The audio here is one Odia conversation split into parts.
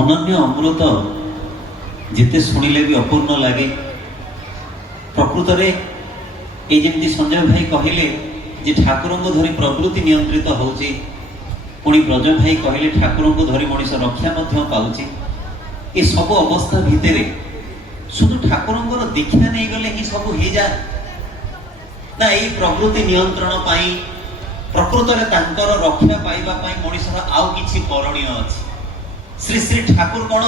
ଅନନ୍ୟ ଅମୃତ ଯେତେ ଶୁଣିଲେ ବି ଅପୂର୍ଣ୍ଣ ଲାଗେ। ପ୍ରକୃତରେ এই ଯେମିତି ସଞ୍ଜୟ ଭାଇ କହିଲେ ଯେ ଠାକୁରଙ୍କୁ ଧରି ପ୍ରବୃତ୍ତି ନିୟନ୍ତ୍ରିତ ହେଉଛି, ପୁଣି ବ୍ରଜ ଭାଇ କହିଲେ ଠାକୁରଙ୍କୁ ଧରି ମଣିଷ ରକ୍ଷା ମଧ୍ୟ ପାଉଛି। ଏ ସବୁ ଅବସ୍ଥା ଭିତରେ শুধু ଠାକୁରଙ୍କର ଦୀକ୍ଷା ନେଇଗଲେ ହିଁ ସବୁ ହେଇଯାଏ ନା? ଏଇ ପ୍ରବୃତ୍ତି ନିୟନ୍ତ୍ରଣ ପାଇଁ ପ୍ରକୃତରେ ତାଙ୍କର ରକ୍ଷା ପାଇବା ପାଇଁ ମଣିଷର ଆଉ କିଛି କରଣୀୟ ଅଛି। ଶ୍ରୀ ଶ୍ରୀ ଠାକୁର କ'ଣ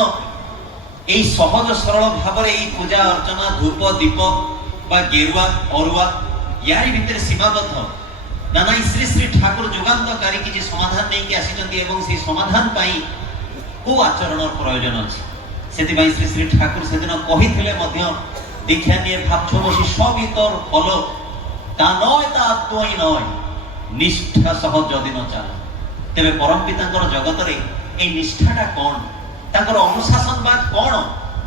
এই সহজ সরল ভাবে এই পূজা অর্চনা ধূপ দীপ বা গেরুয়া অরুয়া ইয়ারি ভিতরে সীমাবদ্ধ না? না, শ্রী শ্রী ঠাকুর যুগান্তকারী কিছু সমাধান নেই আসিছেন এবং সেই সমাধান পাই কো আচরণর প্রয়োজন আছে। সেপাই শ্রী শ্রী ঠাকুর সেদিন কহিলে দীক্ষা নিয়ে ভাবছ বসি সবই তোর ফল, তা নয় তা আত্মই নয়, নিষ্ঠা সহ যদি ন চাল। তেবে পরম পিতাঙ্কর জগতরে এই নিষ্ঠাটা কোন, তাঙ্কর অনুশাসনবাদ কোন,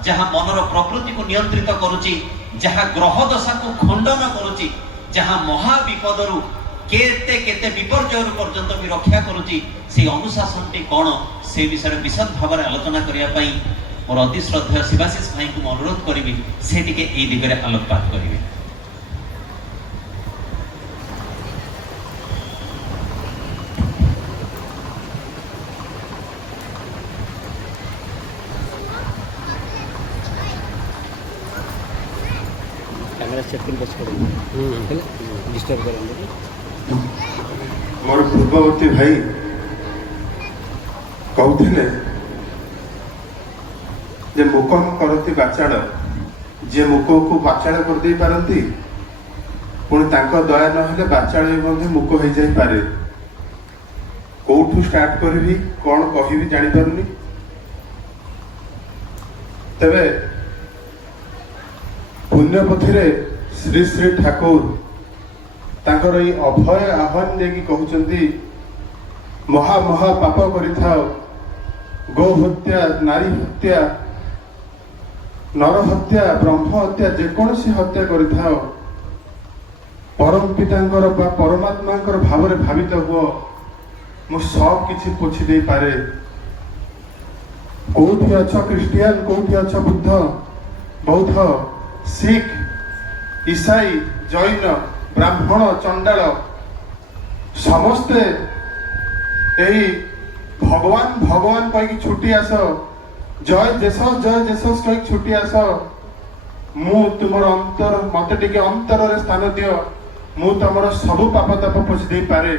যাহা মনর প্রকৃতিকে নিয়ন্ত্রিত করুচি, যাহা গ্রহ দশাকে খণ্ডন করুচি, যাহা মহাবিপদরু কেতে কেতে বিপর্যয় পর্যন্ত বি রক্ষা করুচি, সেই অনুশাসনটি কোন সে বিষয়ে বিশদ ভাবে আলোচনা করিয়া পাই মোর অতি শ্রদ্ধেয় শিবাশিষ ভাইকে অনুরোধ করিবি সে টিকে এই দিগরে আলোকপাত করিবে। मोर पूर्ववर्ती भाई कहते जे मुकम करती बाचाड़, जे मुक को बाचाड़ कर दे पारती पुणी तांको दया नहेले बाचाड़ भी मुक हो जाई पारे। कोठू स्टार्ट करी कौन कहि जानी पारुनी। तबे पुण्यपथी रे श्री श्री ठाकुर तांकर ई अभय आह्वान देकी कहउचंती महा महा पाप करिथाओ, गो हत्या, नारी हत्या, नर हत्या, ब्रह्म हत्या, जेकोसी हत्या करिथाओ परम पितांकर बा परमात्मांकर भावरे भावित हुओ, मु सब किछि पोछि दे पारे। कोठी अछ क्रिश्चियन, कोठी अछ बुद्ध, बौद्ध, सिख, ईसाई, जैन, ब्राह्मण, चंडाल समस्ते यही भगवान भगवान कही छुट्टी आस, जय जेसस कही छुट्टी आस। मु तुमर अंतर मत टिके अंतर रे स्थान दियो, मु तुमर सब पाप ताप पोछि दे पारे।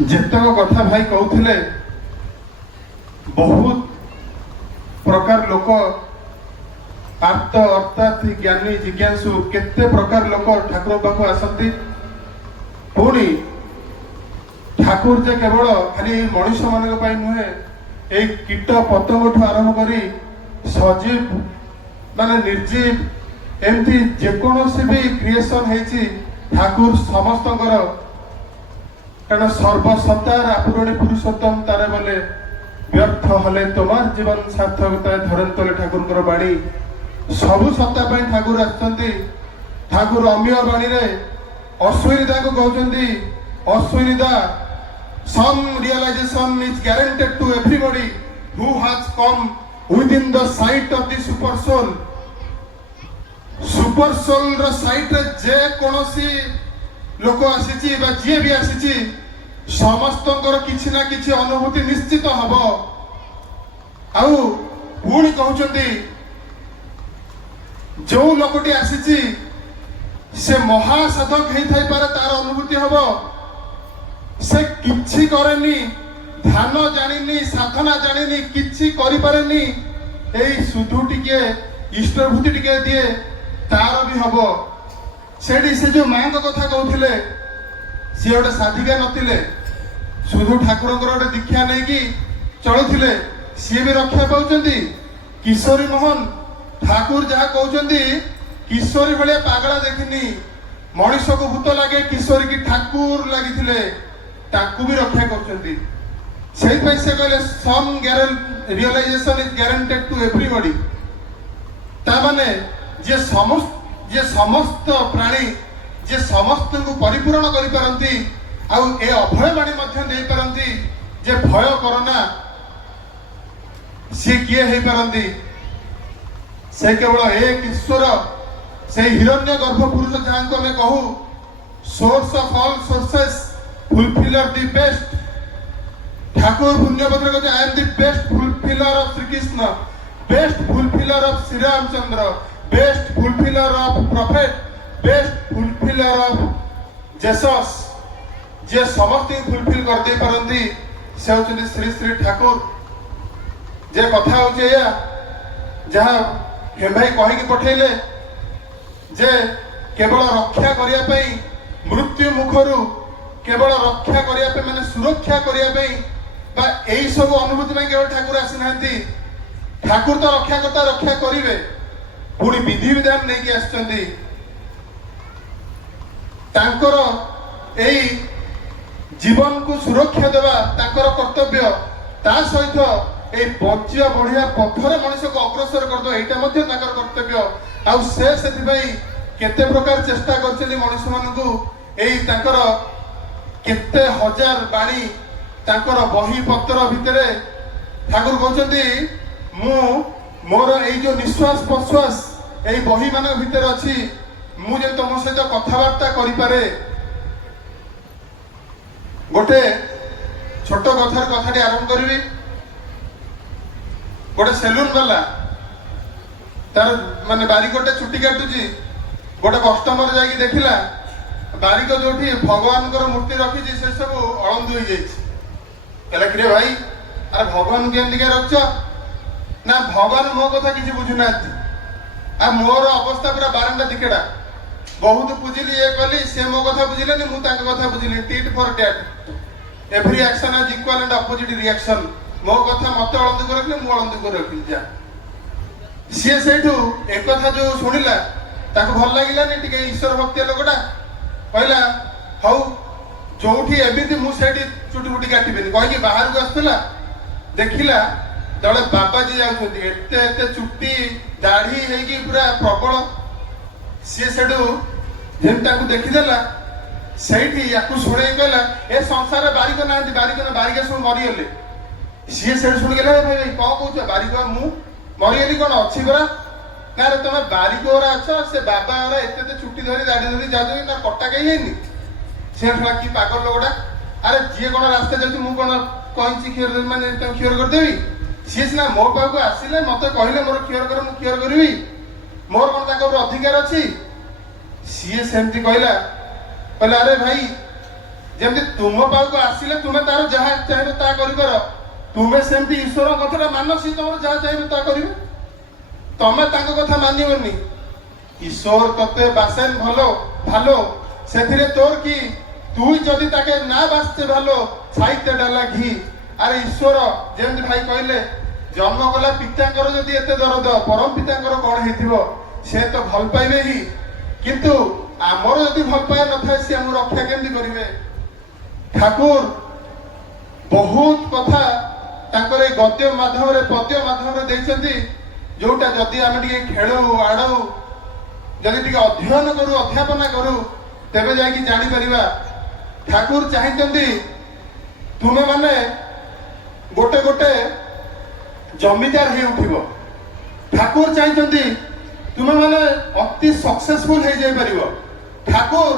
जेतक कथा भाई कहउथिले बहुत प्रकार लोक आर्त अर्थात ज्ञानी जिज्ञासु केते प्रकार लोक ठाकुर पाखु आसती। पुणी ठाकुर जे केवल खाली मनुष्य मान नुहे, एक कीट पतंग ठू आरंभ करी सजीव माने निर्जीव एमती जेकोसी भी क्रिएशन है ठाकुर समस्त कारण सर्वसत्तार आपूरणी पुरुषोत्तम तारे बोले व्यर्थ हले तुम्हार जीवन सार्थकता धरंतले ठाकुर बाणी सबु सत्ता ठाकुर आसुचंती। ठाकुर अमीय बाणी रे अश्विनिदा को कहउचंती, अश्विनिदा some realization is guaranteed to everybody who has come within the sight of the super soul. super soul row site रे जे कोनोसी लोक आसीची बा जे भी आसीची समस्तंकर किछि ना किछि अनुभूति निश्चित हबो। आउ पुणी कहउचंती जो लोकटी आसीची से महासाधक हेई थाई पारे, तार अनुभूति हबो। से किछि करेनी, ध्यान जानिनी, साधना जानिनी, किछि करि पारेनी, एई सुधु टिके इष्टभूति टिके दिए तार भी हबो। सेठी से जो मां को कथा कहउथिले सी गोटे साधिका नथिले, सुधु ठाकुरଙ୍କର गोटे दीक्षा नै कि चलुथिले, सी भी रक्षा पाउचंती। किशोरी मोहन ठाकुर जहा कहउचंती किशोरी भलिया पागला देखिनी, मनीष को भूत लागे, किशोरी की ठाकुर लागिथिले ताकू भी रक्षा करछंती। सेहि पई से कहले some realisation is guaranteed to everybody. ता माने जे समस्त प्राणी जे समस्त को परिपूर्ण करि पारंती ଆଉ ଏ ଅଭୟ ବାଣୀ ମଧ୍ୟ ଦେଇପାରନ୍ତି ଯେ ଭୟ କରନା, ସିଏ କିଏ ହେଇପାରନ୍ତି? ସେ କେବଳ ଏକ ଈଶ୍ୱର, ସେଇ ହିରଣ୍ୟ ଗର୍ଭ ପୁରୁଷ ଯାହାଙ୍କୁ ଆମେ କହୁ source of all sources, fulfiller the best. Thakur पुण्यभद्र कहते I am the best fulfiller of Sri Krishna, best fulfiller of Sri Ramchandra, best fulfiller of prophet, best fulfiller of Jesus. जे समस्त फुलफिल कर दे पारंती से होचंदी श्री श्री ठाकुर। जे कथा होचे या जहां हे भाई कहि के पठेले जे केवल रक्षा करिया पई, मृत्यु मुखरु केवल रक्षा करिया पे माने सुरक्षा करिया पई बा एई सब अनुभूति में केवल ठाकुर आसी नांती। ठाकुर तो रक्षा करता रक्षा करिवे, पुणी विधि विधान नहीं के आछंती। तांकर एई जीवन को सुरक्षा देवा तांकर कर्तव्य, ता सहित ए बचिया बढ़िया पथरे मनुष्य को अग्रसर कर दो एटा मध्य तांकर कर्तव्य। आउ से सेति भाई केते प्रकार चेष्टा करछली मनुष्य मानकु एई तांकर केते हजार बाणी तांकर बही पत्र भितरे ठाकुर कहउछंती मु मोर एई जो निश्वास प्रश्वास एई बही मान भितरे अछि, मु जे तुम सहित कथावार्ता करि पारे। गोटे छोट कथार कथाटी आरंभ करी। गोटे सेलून वाला तार माने बारिकोटे छुट्टी काटुची, गोटे कस्टमर जाई देखिला बारिक जोठी भगवान मूर्ति रखी से सब अळंदु हो जाइए। कि भाई अरे भगवान केमती क्या रख ना, भगवान मो कथा किसी बुझुना आ मोर अवस्था पूरा बारंडा दिकेड़ा बहुत बुझिली ये कली से मो कथा बुझिलेनी मु तांको कथा बुझिली। Tit for tat, every action has equal and opposite reaction. मो कथा मते अळंदु को रखले मु अळंदु को रखली जा। सी सेठू एक कथा जो सुनिला ताको भल लागिलानी, टिके ईश्वर भक्ति लोकटा कहला हौ जोठी एमिति मु सेठी चुटी फुटी काटिबेनी कहि कि बाहर को आस्तला देखिला तळे बाबाजी जाउछंती एते एते चुटी दाढ़ी हेगी पूरा प्रबल। सी सेठू जेम ताको देखिदेला ସେଇଠି ୟାକୁ ଶୁଣେଇ କହିଲା ଏ ସଂସାରରେ ବାରିକ ନାହାନ୍ତି, ବାରିକ ନା ବାରିକ ସବୁ ମରିଗଲେ। ସିଏ ସେଇଠି ଶୁଣି ଗଲା ଭାଇ ଭାଇ କଣ କହୁଛ ବାରିକ ମୁଁ ମରିଗଲି କଣ ଅଛି ପରା? ନା ରେ ତମେ ବାରିକ ଓରା ଅଛ, ସେ ବାବା ଓରା ଏତେ ଏତେ ଚୁଟି ଧରି ଦାଢି ଧରି ଯାଉଛନ୍ତି ନା କଟା କେହି ହେଇନି। ସେ କି ପାଗଳ ଲୋକଟା, ଆରେ ଯିଏ କଣ ରାସ୍ତା ଯାଉଛି ମୁଁ କଣ କହିଛି କ୍ଷୀର ମାନେ ତମେ କ୍ଷୀର କରିଦେବି? ସିଏ ସିନା ମୋ ପାଖକୁ ଆସିଲେ ମତେ କହିଲେ ମୋର କ୍ଷୀର କର ମୁଁ କ୍ଷୀର କରିବି, ମୋର କଣ ତାଙ୍କ ଉପରେ ଅଧିକାର ଅଛି? ସିଏ ସେମିତି କହିଲା कहला अरे भाई जमती तुम पाक आसिले तुमे तार जहा चाहिए ता करि कर, तुमे सेमती ईश्वर कथा मान सी तुम जहा चाहिए ता करिवे। तमे ताको कथा मानिबनी, ईश्वर तते बासेन भलो भालो सेथिरे तोर की तू जदी ताके ना बासते भालो साहित्य डाला घी। अरे ईश्वर जेमती भाई कहले जन्म कला पितांकर जदी एते दरद परम पितांकर कोन हेथिबो से तो भल पाइबे ही, किंतु आमर यदि भल पाए न था सी आम रक्षा केमती करेंगे। ठाकुर बहुत कथा तांकर ए गद्य माध्यम पद्य माध्यम देइछंती, जोटा जदि आम टिके खेलु आड़ू जदि टिके अध्ययन करू अध्यापना करू तेबे जाई जानी परिबा। ठाकुर चाहिचंती तुमे माने गोटे गोटे जमीदार हे उठिबो। ठाकुर चाहिचंती तुमे माने अति सक्सेसफुल हे जाई परिबो। ठाकुर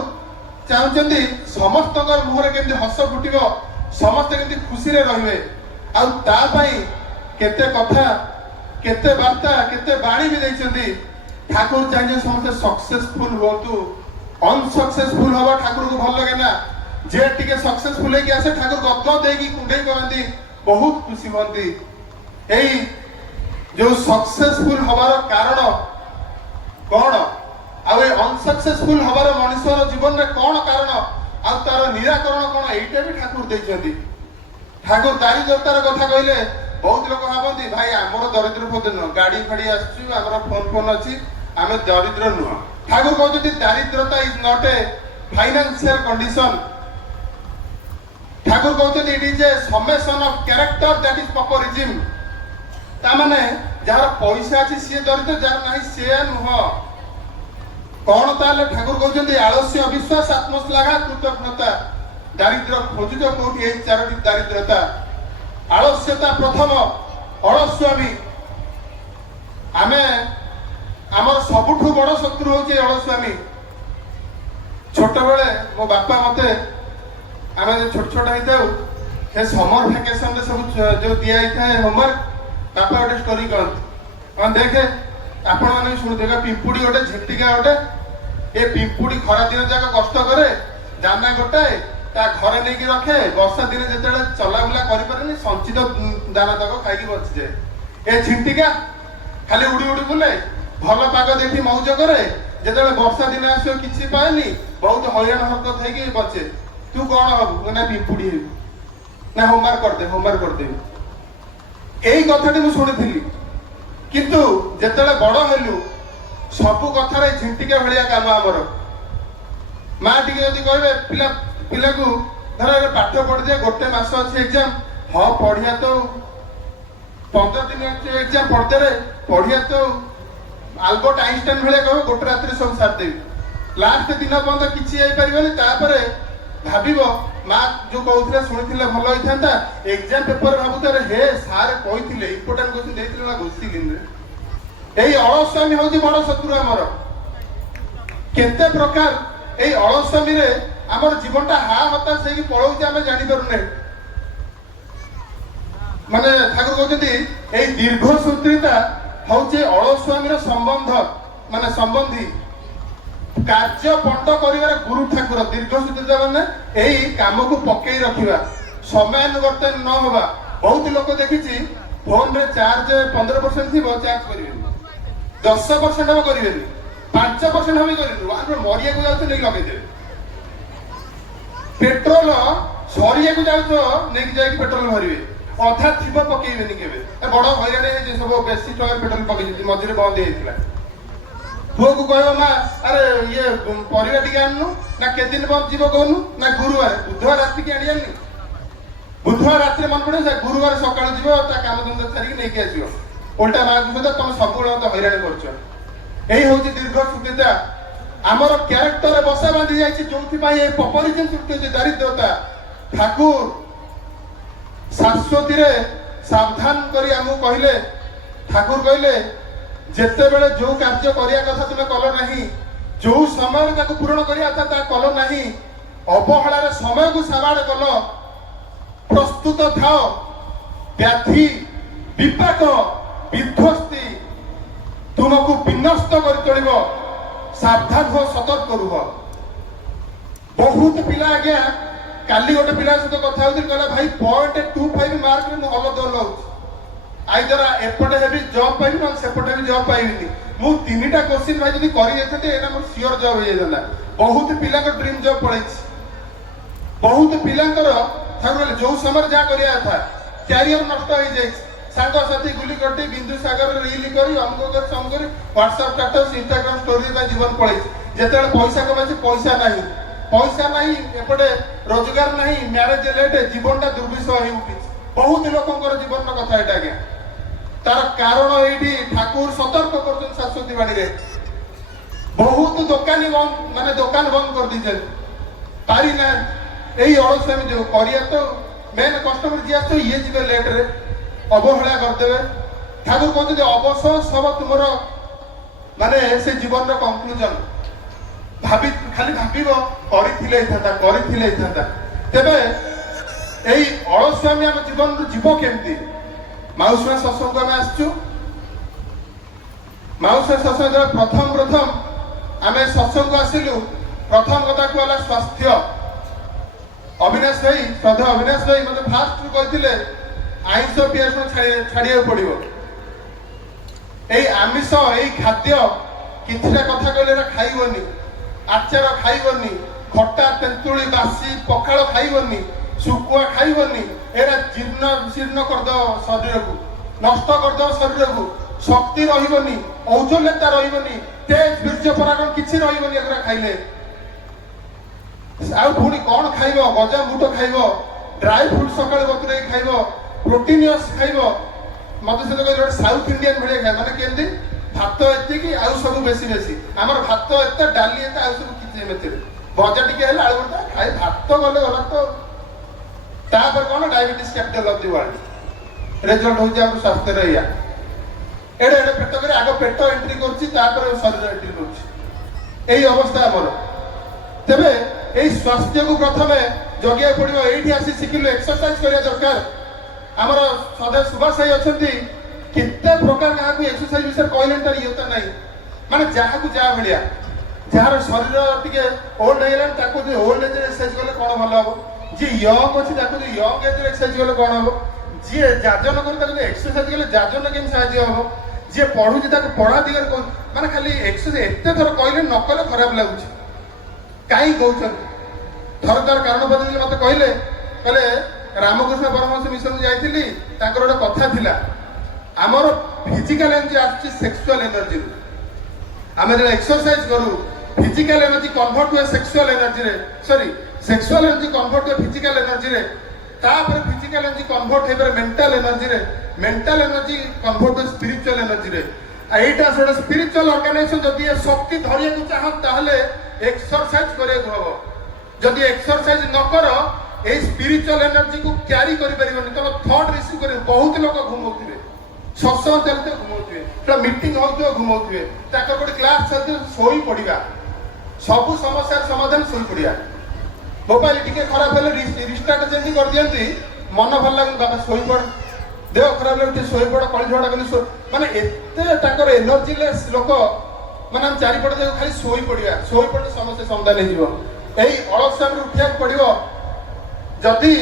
चाहते समस्त मुहर केमती हस फुटब, समस्त केमती खुशी रे रहिबे। आउ ता पई केते कथा केते वार्ता केते बाणी भी देइछंती। ठाकुर चाहिए समस्त सक्सेसफुल होतु, अनसक्सेसफुल हवा ठाकुर को भल लगे ना। जे टिके सक्सेसफुल हे कि आसे ठाकुर गद्गद देकी कुंडई कहंती बहुत खुशी होंती। एई जो सक्सेसफुल हवार कारण कौन आउ अनसक्सेसफुल हबार मनुष्यर जीवन में कौन कारण आउ तार निराकरण कौन एटा भी ठाकुर देइछंती। ठाकुर दारिद्रतार कथा कहले बहुत लोग भावती भाई आमर दरिद्र पद नुह, गाड़ी फाड़ी आसु आमर फोन फोन अच्छी आम दरिद्र नुह। ठाकुर कहते दारिद्रता is not a financial condition. Thakur कहते it is a summation of character that is populism. ता माने जार पैसा अछि से दरिद्र, जार नाही से नुह। कौन ताले ठाकुर कहते आलस्य अविश्वास आत्मश्लाघा कृतज्ञता ଦାରିଦ୍ର୍ୟ ଖୋଜୁଛ କୋଉଠି? ଏଇ ଚାରୋଟି ଦାରିଦ୍ରତା। ଆଳସ୍ୟତା ପ୍ରଥମ, ଅଳସ୍ୱାମୀ। ଆମେ ଆମର ସବୁଠୁ ବଡ ଶତ୍ରୁ ହଉଛି ଅଳସ୍ୱାମୀ। ଛୋଟବେଳେ ମୋ ବାପା ମତେ, ଆମେ ଛୋଟ ଛୋଟ ହେଇଥାଉ, ସେ ସମର ଭ୍ୟାକେସନରେ ସବୁ ଯୋଉ ଦିଆ ହେଇଥାଏ ହୋମୱାର୍କ, ବାପା ଗୋଟେ ଷ୍ଟୋରି କହନ୍ତି, ହଁ ଦେଖେ ଆପଣ ମାନେ ଶୁଣୁଥିବେ, ପିମ୍ପୁଡି ଗୋଟେ ଝିଣ୍ଟିକା ଗୋଟେ, ଏ ପିମ୍ପୁଡି ଖରା ଦିନ ଯାକ କଷ୍ଟ କରେ, ଦାନା ଗୋଟାଏ ତା ଘରେ ନେଇକି ରଖେ, ବର୍ଷା ଦିନେ ଯେତେବେଳେ ଚଲାବୁଲା କରିପାରେନି ସଞ୍ଚିତ ଦାନା ତକ ଖାଇକି ବଞ୍ଚିଯାଏ। ଏ ଝିଣ୍ଟିକା ଖାଲି ଉଡି ଉଡି ବୁଲେ, ଭଲ ପାଗ ଦେଖି ମଉଜ କରେ, ଯେତେବେଳେ ବର୍ଷା ଦିନ ଆସିବ କିଛି ପାଏନି, ବହୁତ ହଇରାଣ ହରକତ ହେଇକି ବଞ୍ଚେ। ତୁ କଣ ହବୁ? ନା ପିମ୍ପୁଡି ହେବୁ। ନା ହୋମୱାର୍କ କରିଦେବି। ଏଇ କଥାଟି ମୁଁ ଶୁଣିଥିଲି, କିନ୍ତୁ ଯେତେବେଳେ ବଡ ହେଲୁ ସବୁ କଥାରେ ଝିଣ୍ଟିକା ଭଳିଆ କାମ ଆମର। ମା ଟିକେ ଯଦି କହିବେ ପିଲାକୁ ଧର ପାଠ ପଢିଦିଏ, ଗୋଟେ ମାସ ଅଛି ଏକ୍ଜାମ, ହଁ ପଢିଆ ତ, 15 ଦିନ ଅଛି ଏକ୍ଜାମ, ପଢିଆ ତ, ଆଲବର୍ଟ ଆଇନଷ୍ଟାଇନ ଭଳିଆ କହିବ ଗୋଟେ ରାତିରେ ସବୁ ସାରିଦେବି। ଲାଷ୍ଟ ଦିନ ପର୍ଯ୍ୟନ୍ତ କିଛି ହେଇପାରିବନି, ତାପରେ ଭାବିବ ମା ଯୋଉ କହୁଥିଲେ ଶୁଣିଥିଲେ ଭଲ ହେଇଥାନ୍ତା, ଏକ୍ଜାମ ପେପର ଭାବୁತಾರೆ ହେ ସାର୍ କହିଥିଲେ ଇମ୍ପୋର୍ଟାଣ୍ଟ କ୍ୱେଶ୍ଚନ ଦେଇଥିଲେ ନା ଘୋଷିଲିନି। ଏଇ ଅଳସ୍ୱାମୀ ହଉଛି ବଡ ଶତ୍ରୁ ଆମର। କେତେ ପ୍ରକାର ଏଇ ଅଳସ୍ୱାମୀରେ ଆମର ଜୀବନଟା ହତାଶ ହେଇକି ପଳଉଛି, ଆମେ ଜାଣିପାରୁନେ। ମାନେ ଠାକୁର କହୁଛନ୍ତି ଏଇ ଦୀର୍ଘ ସୂତ୍ରିତା ହଉଛି ଅଳସ୍ୱାମୀର ସମ୍ବନ୍ଧୀ। କାର୍ଯ୍ୟ ପଣ୍ଡ କରିବାର ଗୁରୁ ଠାକୁର। ଦୀର୍ଘ ସୂତ୍ରିତା ମାନେ ଏଇ କାମକୁ ପକେଇ ରଖିବା, ସମୟାନୁବର୍ତ୍ତନ ନ ହବା। ବହୁତ ଲୋକ ଦେଖିଛି ଫୋନରେ ଚାର୍ଜ 15% ଥିବ, ଚାର୍ଜ କରିବେନି, 10% ହବ କରିବେନି, 5% ହବ କରିବେନି, ମରିବାକୁ ଯାଉଛ ନେଇକି ଲଗେଇଦେବେ। ପେଟ୍ରୋଲ ସରିବାକୁ ଯାଉଛ ନେଇକି ଯାଇକି ପେଟ୍ରୋଲ ଭରିବେ, ଅଧା ଥିବ ପକେଇବେନି କେବେ। ବଡ ହଇରାଣ ହେଇଛି ସବୁ, ବେଶୀ ଟଙ୍କା ପେଟ୍ରୋଲ ପକେଇଛନ୍ତି, ମଝିରେ ବନ୍ଦ ହେଇଯାଇଥିଲା। ପୁଅକୁ କହିବ ମା ଆରେ ଇଏ ପରିବା ଟିକେ ଆଣିନୁ, ନା କେଦିନ ବନ୍ଦ ଯିବ କହୁନୁ, ନା ଗୁରୁବାର, ବୁଧବାର ରାତିକି ଆଣିଆନି, ବୁଧବାର ରାତିରେ ମନେ ପଡେ, ସେ ଗୁରୁବାର ସକାଳୁ ଯିବ ତା କାମ ଧନ୍ଦା ଛାଡିକି ନେଇକି ଆସିବ। ଓଲଟା ମାଙ୍କୁ ସହିତ ତମେ ସବୁବେଳେ ମତେ ହଇରାଣ କରୁଛ। ଏଇ ହଉଛି ଦୀର୍ଘ ସୂତ୍ରିତା। ଆମର କ୍ୟାରେକ୍ଟରରେ ବସା ବାନ୍ଧି ଯାଇଛି, ଯୋଉଥିପାଇଁ ଏଇ ପପରିଜମ ସୃଷ୍ଟି ହେଉଛି, ଦାରିଦ୍ରତା। ଠାକୁର ଶାଶ୍ୱତୀରେ ସାବଧାନ କରି ଆମକୁ କହିଲେ, ଠାକୁର କହିଲେ ଯେତେବେଳେ ଯୋଉ କାର୍ଯ୍ୟ କରିବା କଥା ତୁମେ କଲ ନାହିଁ, ଯୋଉ ସମୟରେ ତାକୁ ପୂରଣ କରିବା କଥା ତାହା କଲ ନାହିଁ, ଅବହେଳାରେ ସମୟକୁ ସାବାଡ଼ କଲ, ପ୍ରସ୍ତୁତ ଥାଅ ବ୍ୟାଧି ବିପାକ ବିଧ୍ୱସ୍ତି ତୁମକୁ ବିନଷ୍ଟ କରି ତୋଳିବ, ସାବଧାନ ହୁଅ, ସତର୍କ ରୁହ। ବହୁତ ପିଲା ଆଜ୍ଞା, କାଲି ଗୋଟେ ପିଲା ସହିତ କଥା ହଉଥିଲି, କହିଲା ଭାଇ 0.25 ମାର୍କରେ ମୁଁ ଅଲଦଲ ହଉଛି, ଆଇଦର ଏପଟେ ହେବି ଜବ୍ ପାଇବି, ନହେଲେ ସେପଟେ ହେବି ଜବ୍ ପାଇବିନି। ମୁଁ 3ଟା କୋଶ୍ଚିନ୍ ଭାଇ ଯଦି କରି ଯାଇଥାନ୍ତି ଏଇନା ମୋର ସିଓର ଜବ୍ ହେଇଯାଇଥାନ୍ତା। ବହୁତ ପିଲାଙ୍କ ଡ୍ରିମ୍ ଜବ୍ ପଳେଇଛି। ବହୁତ ପିଲାଙ୍କର ଯୋଉ ସମୟରେ ଯାହା କରିବା କଥା କ୍ୟାରିୟର ନଷ୍ଟ ହେଇଯାଇଛି। ସାଙ୍ଗସାଥି ଗୁଲି କଟି ବିନ୍ଦୁ ସାଗର ରିଲ କରି ଅମୁକ କରି ସମ କରି ହ୍ୱାଟ୍ସଆପ୍ ଷ୍ଟାଟସ୍ ଇନଷ୍ଟାଗ୍ରାମ ଷ୍ଟୋରିରେ ତା ଜୀବନ ପଳେଇଛି। ଯେତେବେଳେ ପଇସା କମାଇଛି, ପଇସା ନାହିଁ, ଏପଟେ ରୋଜଗାର ନାହିଁ, ମ୍ୟାରେଜ ଲେଟ୍, ଜୀବନଟା ଦୁର୍ବିଷହ ହେଇ ଉଠିଛି। ବହୁତ ଲୋକଙ୍କର ଜୀବନର କଥା ଏଇଟା ଆଜ୍ଞା। ତାର କାରଣ ଏଇଠି ଠାକୁର ସତର୍କ କରୁଛନ୍ତି ଶାଶ୍ୱତୀ ବାଣୀରେ। ବହୁତ ଦୋକାନ ବନ୍ଦ କରିଦେଇଛନ୍ତି, ପାରିନାହାନ୍ତି। ଏଇ ଅଳସ୍ୱାମୀ ଯୋଉ କରିବା ତ ମେନ୍ କଷ୍ଟମର ଯିଏ ଆସିବ ଇଏ ଯିବେ ଲେଟରେ, ଅବହେଳା କରିଦେବେ। ଠାକୁର କହୁଛନ୍ତି ଅବଶୋଷ ହବ ତୁମର, ମାନେ ସେ ଜୀବନର କନକ୍ଲୁଜନ। ଖାଲି ଭାବିବ କରିଥିଲେ ହେଇଥାନ୍ତା। ତେବେ ଏଇ ଅଳସ୍ୱାମୀ ଆମ ଜୀବନରୁ ଯିବ କେମିତି? ମାଉସୀ ମା ସତ୍ସଙ୍ଗକୁ ଆମେ ଆସିଛୁ। ମାଉସୀ ମା ସତ୍ସଙ୍ଗ ପ୍ରଥମ ଆମେ ସତ୍ସଙ୍ଗକୁ ଆସିଲୁ, ପ୍ରଥମ କଥା କୁହାଗଲା ସ୍ୱାସ୍ଥ୍ୟ। ଶ୍ରଦ୍ଧା ଅବିନାଶ ଭାଇ ମତେ ଫାଷ୍ଟରୁ କହିଥିଲେ ଆଇଁଷ ପିଆଜ ଛାଡିବାକୁ ପଡିବ। ଏଇ ଆମିଷ, ଏଇ ଖାଦ୍ୟ କିଛିଟା କଥା କହିଲେ ଏରା ଖାଇବନି, ଆଚାର ଖାଇବନି, ଖଟା ତେନ୍ତୁଳି ବାସି ପଖାଳ ଖାଇବନି, ଶୁଖୁଆ ଖାଇବନି, ଏରା ଜୀର୍ଣ୍ଣ କରିଦବ ଶରୀରକୁ, ନଷ୍ଟ କରିଦବ ଶରୀରକୁ, ଶକ୍ତି ରହିବନି, ଔଜ୍ଜଲ୍ୟତା ରହିବନି, ତେଜ ବୀର୍ଯ୍ୟ ପରାଗଣ କିଛି ରହିବନି ଏଗୁରା ଖାଇଲେ। ଆଉ ପୁଣି କଣ ଖାଇବ? ଗଜା ବୁଟ ଖାଇବ, ଡ୍ରାଇ ଫ୍ରୁଟ୍ ସକାଳୁ ବତୁରେଇ ଖାଇବ, ପ୍ରୋଟିନିୟସ୍ ଖାଇବ। ମତେ ସେତ କହିଲେ ଗୋଟେ ସାଉଥ ଇଣ୍ଡିଆନ ଭଳିଆ ଖାଏ, ମାନେ କେମିତି ଭାତ ଏତିକି ଆଉ ସବୁ ବେଶୀ। ଆମର ଭାତ ଏତେ, ଡାଲି ଏତେ, ଆଉ ସବୁ କିଛି ଏମିତି ଭଜା ଟିକେ ହେଲେ ଆଳୁ ଭର୍ତ୍ତା ଖାଇ ଭାତ ଗଲେ ଗଲା ତ। ତାପରେ କଣ diabetes capital of the world result ହଉଛି ଆମର ସ୍ୱାସ୍ଥ୍ୟର ଏଇଆ। ଏଡେ ଏଡେ ପେଟ କରି ଆଗ ପେଟ ଏଣ୍ଟ୍ରି କରୁଛି ତାପରେ ଶରୀର ଏଣ୍ଟ୍ରି କରୁଛି, ଏଇ ଅବସ୍ଥା ଆମର। ତେବେ ଏଇ ସ୍ୱାସ୍ଥ୍ୟକୁ ପ୍ରଥମେ ଜଗିବାକୁ ପଡିବ। ଏଇଠି ଆସି ଶିଖିଲୁ ଏକ୍ସରସାଇଜ କରିବା ଦରକାର। ଆମର ସଦା ସୁଭାଷ ଭାଇ ଅଛନ୍ତି, କେତେ ପ୍ରକାର କାହାକୁ ଏକ୍ସରସାଇଜ ବିଷୟରେ କହିଲେଣି ତାର ଇଏ ତ ନାହିଁ। ମାନେ ଯାହାକୁ ଯାହା ଭଳିଆ, ଯାହାର ଶରୀର ଟିକେ ଓଲ୍ଡ ହେଇଗଲାଣି ତାକୁ ଯଦି ଓଲ୍ଡ ଏଜରେ ଏକ୍ସରସାଇଜ କଲେ କଣ ଭଲ ହବ, ଯିଏ ୟଙ୍ଗ ଅଛି ତାକୁ ଯଦି ୟଙ୍ଗ ଏଜରେ ଏକ୍ସରସାଇଜ କଲେ କଣ ହବ, ଯିଏ ଯାଜନ କରେ ତାକୁ ଯଦି ଏକ୍ସରସାଇଜ କଲେ ଯାଜନ କେମିତି ସାହାଯ୍ୟ ହବ, ଯିଏ ପଢୁଛି ତାକୁ ପଢା ଦିଗରେ ମାନେ ଖାଲି ଏକ୍ସରସାଇଜ ଏତେ ଥର କହିଲେ ନ କଲେ ଖରାପ ଲାଗୁଛି। କାହିଁ କହୁଛନ୍ତି? ଥରେ ତାର କାରଣ ବଦଳିଲେ ମତେ କହିଲେ ରାମକୃଷ୍ଣ ପରମହଂସ ମିଶନକୁ ଯାଇଥିଲି, ତାଙ୍କର ଗୋଟେ କଥା ଥିଲା, ଆମର ଫିଜିକାଲ ଏନର୍ଜି ଆସୁଛି ସେକ୍ସୁଆଲ ଏନର୍ଜିରୁ। ଆମେ ଯେତେବେଳେ ଏକ୍ସରସାଇଜ କରୁ ଫିଜିକାଲ ଏନର୍ଜି କନଭର୍ଟ ହୁଏ ସେକ୍ସୁଆଲ ଏନର୍ଜିରେ, ସରି ସେକ୍ସୁଆଲ ଏନର୍ଜି କନଭର୍ଟ ହୁଏ ଫିଜିକାଲ ଏନର୍ଜିରେ, ତାପରେ ଫିଜିକାଲ ଏନର୍ଜି କନଭର୍ଟ ହେଇପାରେ ମେଣ୍ଟାଲ ଏନର୍ଜିରେ, ମେଣ୍ଟାଲ ଏନର୍ଜି କନଭର୍ଟ ହୁଏ ସ୍ପିରିଚୁଆଲ ଏନର୍ଜିରେ। এইটা সেটা স্পিরিচুয়াল অর্গানাইজেশন যদি এ শক্তি ধরিବାକୁ চাহ তাহলে এক্সরসাইজ କରିବାକୁ হব। যদি এক্সরসাইজ ন কর এই স্পিরিচুয়াল এনার্জি কু ক্যারি করি পারিবনি, তম থট রিসিভ করি। বহুত লোক ঘুমোতিবে, সৎসঙ্গ চালিতে ঘুমোতিবে, সেটা মিটিং হউতিবে ঘুমোতিবে, তাকে গোটে ক্লাস চালিতে শোই পড়িবা, সবু সমস্যার সমাধান শোই পড়িয়া। মোবাইল টিকে খারাপ হলে রিস্টার্ট যেমনি করে দিয়ନ୍ତି, মন ভাল লাগুনি, বাবা শোই পড়, দেহ ଖରାପ ଲାଗୁଛି ଶୋଇ ପଡ, କଳି ଝଗଡା କଲି ମାନେ ଏତେ ତାଙ୍କର ଏନର୍ଜିଲେସ୍ ଲୋକ। ମାନେ ଆମେ ଚାରିପଟେ ଯାକୁ ଖାଲି ଶୋଇ ପଡିବା, ଶୋଇ ପଡିଲେ ସମସ୍ୟା ସମାଧାନ ହେଇଯିବ। ଏଇ ଅଳସୁଆରୁ ଉଠିବାକୁ ପଡିବ। ଯଦି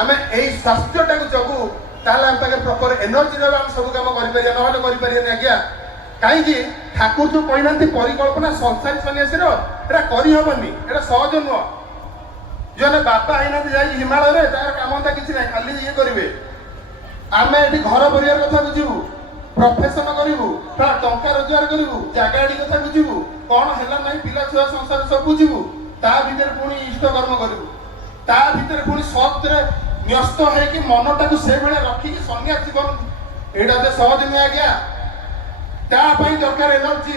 ଆମେ ଏଇ ସ୍ୱାସ୍ଥ୍ୟଟାକୁ ଜଗୁ ତାହେଲେ ଆମ ପାଖରେ ପ୍ରପର ଏନର୍ଜି ରହିବ, ଆମେ ସବୁ କାମ କରିପାରିବା, ନହେଲେ କରିପାରିବାନି ଆଜ୍ଞା। କାହିଁକି ଠାକୁର ଯୋଉ କହିନାହାନ୍ତି ପରିକଳ୍ପନା ସଂସାରୀ ସନ୍ନ୍ୟାସୀର, ଏଟା କରିହବନି, ଏଟା ସହଜ ନୁହଁ। ଯୋଉମାନେ ବାପା ହେଇନାହାନ୍ତି ଯାଇକି ହିମାଳୟରେ, ତାର କାମ କିଛି ନାହିଁ, ଖାଲି ଇଏ କରିବେ। ଆମେ ଏଠି ଘର ପରିବାର କଥା ବୁଝିବୁ, ପ୍ରଫେସନ କରିବୁ, ଟଙ୍କା ରୋଜଗାର କରିବୁ, ଜାଗା ଆଡି କଥା ବୁଝିବୁ, କଣ ହେଲା ନାହିଁ ପିଲା ଛୁଆ ସଂସାର ସବୁ ବୁଝିବୁ, ତା ଭିତରେ ପୁଣି ଇଷ୍ଟ କର୍ମ କରିବୁ, ତା ଭିତରେ ପୁଣି ସତରେ ନ୍ୟସ୍ତ ହେଇକି ମନଟାକୁ ସେଇଭଳିଆ ରଖିକି ସନ୍ନ୍ୟାସ ଜୀବନ, ଏଇଟା ତ ସହଜ ନୁହେଁ ଆଜ୍ଞା। ତା ପାଇଁ ଦରକାର ଏନର୍ଜି।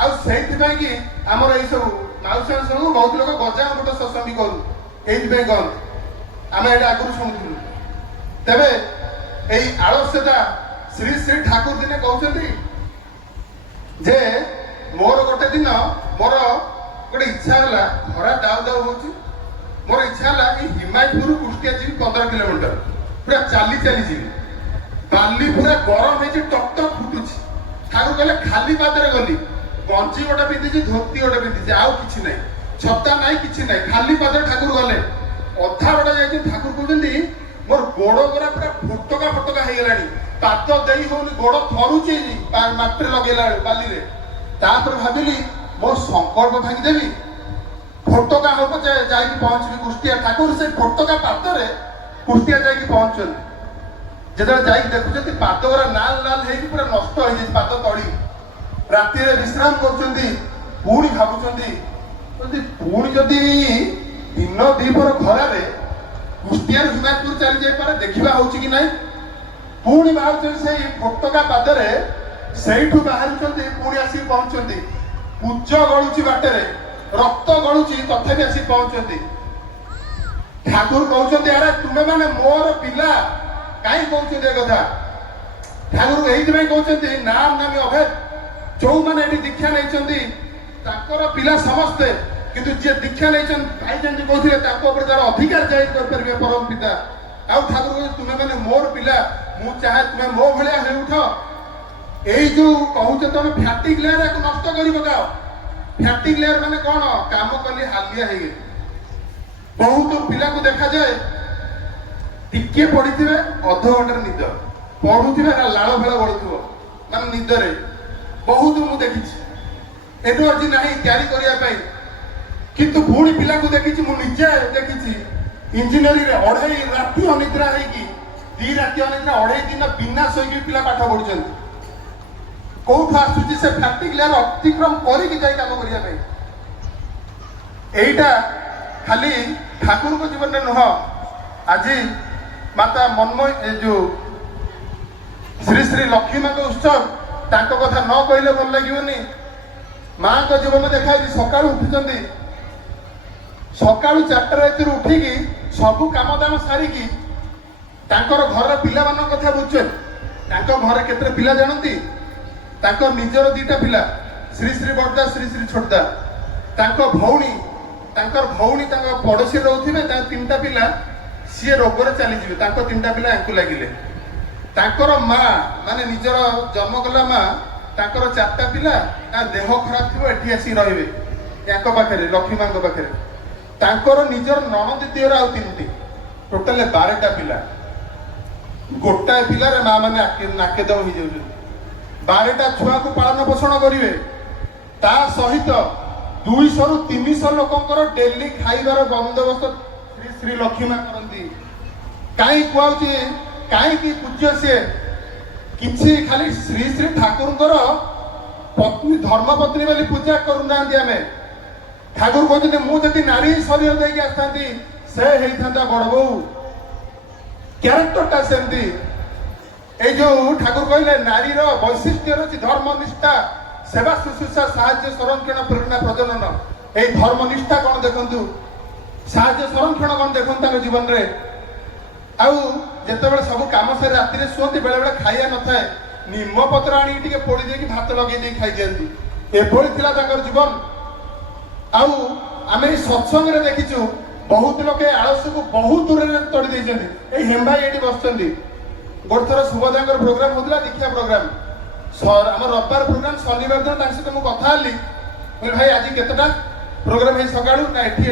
ଆଉ ସେଇଥିପାଇଁ କି ଆମର ଏଇ ସବୁ ମାଉସୀ ସବୁ ବହୁତ ଲୋକ ଗଜାମୁଟ ସତ୍ସଙ୍ଗ କରୁ, ଏଇଥିପାଇଁ କହନ୍ତି, ଆମେ ଏଇଟା ଆଗରୁ ଶୁଣୁଥିଲୁ। ତେବେ এই আলস্যতা শ্রী শ্রী ঠাকুর দিনে কହୁଛନ୍ତି যে ମୋର ଗୋଟେ ଦିନ ମୋର ଗୋଟେ ଇଚ୍ଛା ହେଲା, ଖରା ଦାଉ ଦାଉ ହଉଛି, ମୋର ଇଚ୍ଛା ହେଲା ଏଇ ହିମାୟତପୁର କୁଷ୍ଟିଆ ଯିବି 15 କିଲୋମିଟର, ପୁରା ଚାଲି ଚାଲି ଯିବି। ବାଲି ପୁରା ଗରମ ହେଇଛି, ଟକ୍ ଟକ୍ ଫୁଟୁଛି। ଠାକୁର କହିଲେ ଖାଲି ପାଦରେ ଗଲି, ଗଞ୍ଜି ଗୋଟେ ପିନ୍ଧିଛି, ଧୋତି ଗୋଟେ ପିନ୍ଧିଛି, ଆଉ କିଛି ନାହିଁ, ଛତା ନାହିଁ, କିଛି ନାହିଁ, ଖାଲି ପାଦରେ ଠାକୁର ଗଲେ। ଅଧା ବାଟ ଯାଇଛି, ଠାକୁର କହୁଛନ୍ତି ମୋର ଗୋଡ ଗୁରା ପୁରା ଫୋଟକା ଫୋଟକା ହେଇଗଲାଣି, ପାଦ ଦେଇ ହଉନି, ଗୋଡ ଥରୁଛି ମାଟିରେ ଲଗେଇଲା ବେଳେ ବାଲିରେ। ତାପରେ ଭାବିଲି ମୋ ସଂକଳ୍ପ ଭାଙ୍ଗିଦେବି, ଫୋଟକା ହବ ଯାଇକି ପହଞ୍ଚିବି କୁଷ୍ଟିଆ। ଠାକୁର ସେଇ ଫୋଟକା ପାଦରେ କୁଷ୍ଟିଆ ଯାଇକି ପହଞ୍ଚୁଛନ୍ତି। ଯେତେବେଳେ ଯାଇକି ଦେଖୁଛନ୍ତି ପାଦ ଗୁରା ଲାଲ ଲାଲ ହେଇକି ପୁରା ନଷ୍ଟ ହେଇଯାଇଛି, ପାଦ ତଳି। ରାତିରେ ବିଶ୍ରାମ କରୁଛନ୍ତି, ପୁଣି ଭାବୁଛନ୍ତି ପୁଣି ଯଦି ଦିନ ଦିପହର ଖରାରେ କୁଷ୍ଟିଆରୁ ହିମାୟତପୁର ଚାଲି ଯାଇପାରେ, ଦେଖିବା ହଉଛି କି ନାହିଁ। ପୁଣି ବାହାରୁଛନ୍ତି ସେଇ ଫୋଟକା ପାଦରେ, ସେଇଠୁ ବାହାରୁଛନ୍ତି, ପୁଣି ଆସିକି ପହଞ୍ଚୁଛନ୍ତି। ପୂଜ ଗଳୁଛି ବାଟରେ, ରକ୍ତ ଗଳୁଛି, ତଥାପି ଆସିକି ପହଞ୍ଚୁଛନ୍ତି। ଠାକୁର କହୁଛନ୍ତି ଆରେ ତୁମେ ମାନେ ମୋର ପିଲା, କାହିଁ କହୁଛନ୍ତି ଏ କଥା? ଠାକୁର ଏଇଥିପାଇଁ କହୁଛନ୍ତି ନାମ ନାମୀ ଅଭେଦ। ଯୋଉମାନେ ଏଠି ଦୀକ୍ଷା ନେଇଛନ୍ତି ତାଙ୍କର ପିଲା ସମସ୍ତେ, କିନ୍ତୁ ଯିଏ ଦୀକ୍ଷା ନେଇଛନ୍ତି ପାଇଛନ୍ତି କହୁଥିଲେ ତାଙ୍କ ଉପରେ ତାର ଅଧିକାର ଜାହିର କରିପାରିବେ ପରମ ପିତା। ଆଉ ଠାକୁର କହୁଛନ୍ତି ତୁମେ ମାନେ ମୋର ପିଲା, ମୁଁ ଚାହେଁ ତୁମେ ମୋ ଭଳିଆ ହେଇ ଉଠ। ଏଇ ଯୋଉ କହୁଛ ତମେ ଫ୍ୟାଟିକ ଲେୟାର ୟାକୁ ନଷ୍ଟ କରି ପକାଅ। ଫ୍ୟାଟିକ ଲେୟାର ମାନେ କଣ? କାମ କଲି ହାଲିଆ ହେଇଗଲି। ବହୁତ ପିଲାକୁ ଦେଖାଯାଏ ଟିକେ ପଢିଥିବେ ଅଧଘଣ୍ଟାରେ ନିଦ, ପଢୁଥିବେ ଲାଳ ଫେଳ ବଢୁଥିବ, ମାନେ ନିଦରେ। ବହୁତ ମୁଁ ଦେଖିଛି, ଏନର୍ଜି ନାହିଁ କ୍ୟାରି କରିବା ପାଇଁ। କିନ୍ତୁ ପୁଣି ପିଲାକୁ ଦେଖିଛି, ମୁଁ ନିଜେ ଦେଖିଛି ଇଞ୍ଜିନିୟରିଂରେ 2.5 ରାତି ଅନିଦ୍ରା ହେଇକି, 2 ରାତି ଅନିଦ୍ରା 2.5 ଦିନ ବିନା ଶୋଇକି ପିଲା ପାଠ ପଢୁଛନ୍ତି। କୋଉଠୁ ଆସୁଛି ସେ ଫ୍ୟାଟିକ ଲେୟାର ଅତିକ୍ରମ କରିକି ଯାଇ କାମ କରିବା ପାଇଁ? ଏଇଟା ଖାଲି ଠାକୁରଙ୍କ ଜୀବନରେ ନୁହଁ। ଆଜି ମାତା ମନ୍ମୟ ଯୋଉ ଶ୍ରୀ ଶ୍ରୀ ଲକ୍ଷ୍ମୀ ମାଙ୍କ ଉତ୍ସବ, ତାଙ୍କ କଥା ନ କହିଲେ ଭଲ ଲାଗିବନି। ମାଙ୍କ ଜୀବନ ଦେଖାଯାଉଛି, ସକାଳୁ ଉଠୁଛନ୍ତି ସକାଳୁ 4ଟା ରାତିରୁ ଉଠିକି ସବୁ କାମ ଦାମ ସାରିକି ତାଙ୍କର ଘରର ପିଲାମାନଙ୍କ କଥା ବୁଝୁଛନ୍ତି। ତାଙ୍କ ଘରେ କେତେ ପିଲା ଜାଣନ୍ତି? ତାଙ୍କ ନିଜର 2ଟା ପିଲା, ଶ୍ରୀ ଶ୍ରୀ ବଡ଼ଦା, ଶ୍ରୀ ଶ୍ରୀ ଛୋଟଦା। ତାଙ୍କ ଭଉଣୀ ତାଙ୍କ ପଡ଼ୋଶୀ ରହୁଥିବେ, ତାଙ୍କ 3ଟା ପିଲା ସିଏ ରୋଗରେ ଚାଲିଯିବେ, ତାଙ୍କ 3ଟା ପିଲା ୟାଙ୍କୁ ଲାଗିଲେ। ତାଙ୍କର ମା ମାନେ ନିଜର ଜନ୍ମ କଲା ମା, ତାଙ୍କର 4ଟା ପିଲା, ତା ଦେହ ଖରାପ ଥିବ ଏଠି ଆସିକି ରହିବେ ୟାଙ୍କ ପାଖରେ, ଲକ୍ଷ୍ମୀ ମାଙ୍କ ପାଖରେ। ତାଙ୍କର ନିଜର ନଣନ୍ଦ ଦିଅର ଆଉ 3ଟି, ଟୋଟାଲ 12ଟା ପିଲା। ଗୋଟାଏ ପିଲାରେ ମା ମାନେ ନାକେଦମ ହେଇଯାଉଛନ୍ତି। 12ଟା ଛୁଆକୁ ପାଳନ ପୋଷଣ କରିବେ। ତା ସହିତ 200ରୁ 300 ଲୋକଙ୍କର ଡେଲି ଖାଇବାର ବନ୍ଦୋବସ୍ତ ଶ୍ରୀ ଶ୍ରୀ ଲକ୍ଷ୍ମୀ ମା କରନ୍ତି। କାହିଁ କୁହାଉଛି, କାହିଁକି ପୂଜ୍ୟ ସିଏ? କିଛି ଖାଲି ଶ୍ରୀ ଶ୍ରୀ ଠାକୁରଙ୍କର ପତ୍ନୀ, ଧର୍ମପତ୍ନୀ ବୋଲି ପୂଜା କରୁନାହାନ୍ତି ଆମେ। ଠାକୁର କହୁଛନ୍ତି ମୁଁ ଯଦି ନାରୀ ଶରୀର ଦେଇକି ଆସିଥାନ୍ତି ସେ ହେଇଥାନ୍ତା ବଡ ବୋଉ। କ୍ୟାରେକ୍ଟରଟା ସେମିତି। এই ଯୋଉ ଠାକୁର କହିଲେ ନାରୀର ବୈଶିଷ୍ଟ୍ୟ ରହିଛି ଧର୍ମନିଷ୍ଠା, ସେବା ଶୁଶ୍ରୂଷା, ସାହାଯ୍ୟ ସଂରକ୍ଷଣ, ପ୍ରେରଣା, ପ୍ରଜନନ। এই ଧର୍ମନିଷ୍ଠା କଣ ଦେଖନ୍ତୁ, ସାହାଯ୍ୟ ସଂରକ୍ଷଣ କଣ ଦେଖନ୍ତୁ ତାଙ୍କ ଜୀବନରେ। ଆଉ ଯେତେବେଳେ ସବୁ କାମ ସାରି ରାତିରେ ଶୁଅନ୍ତି, ବେଳେ ବେଳେ ଖାଇବା ନଥାଏ, ନିମପତ୍ର ଆଣିକି ଟିକେ ପୋଡ଼ି ଦେଇକି ଭାତ ଲଗେଇ ଦେଇକି ଖାଇଦିଅନ୍ତି। ଏଭଳି ଥିଲା ତାଙ୍କର ଜୀବନ। ଆଉ ଆମେ ଏଇ ସତ୍ସଙ୍ଗରେ ଦେଖିଛୁ ବହୁତ ଲୋକ ଆଳସ୍ୟକୁ ବହୁତ ଦୂରରେ ତଡ଼ି ଦେଇଛନ୍ତି। ଏଇ ହେମ୍ଭାଇ ଏଇଠି ବସିଛନ୍ତି। ଗୋଟେ ଥର ସୁଭଦ୍ରାଙ୍କର ପ୍ରୋଗ୍ରାମ ହଉଥିଲା, ଦୀକ୍ଷା ପ୍ରୋଗ୍ରାମ, ଆମ ରବିବାର ପ୍ରୋଗ୍ରାମ, ଶନିବାର ଦିନ ତାଙ୍କ ସହିତ ମୁଁ କଥା ହେଲି। କହିଲି ଭାଇ ଆଜି କେତେଟା ପ୍ରୋଗ୍ରାମ ହେଇ ସକାଳୁ? ନା ଏଠି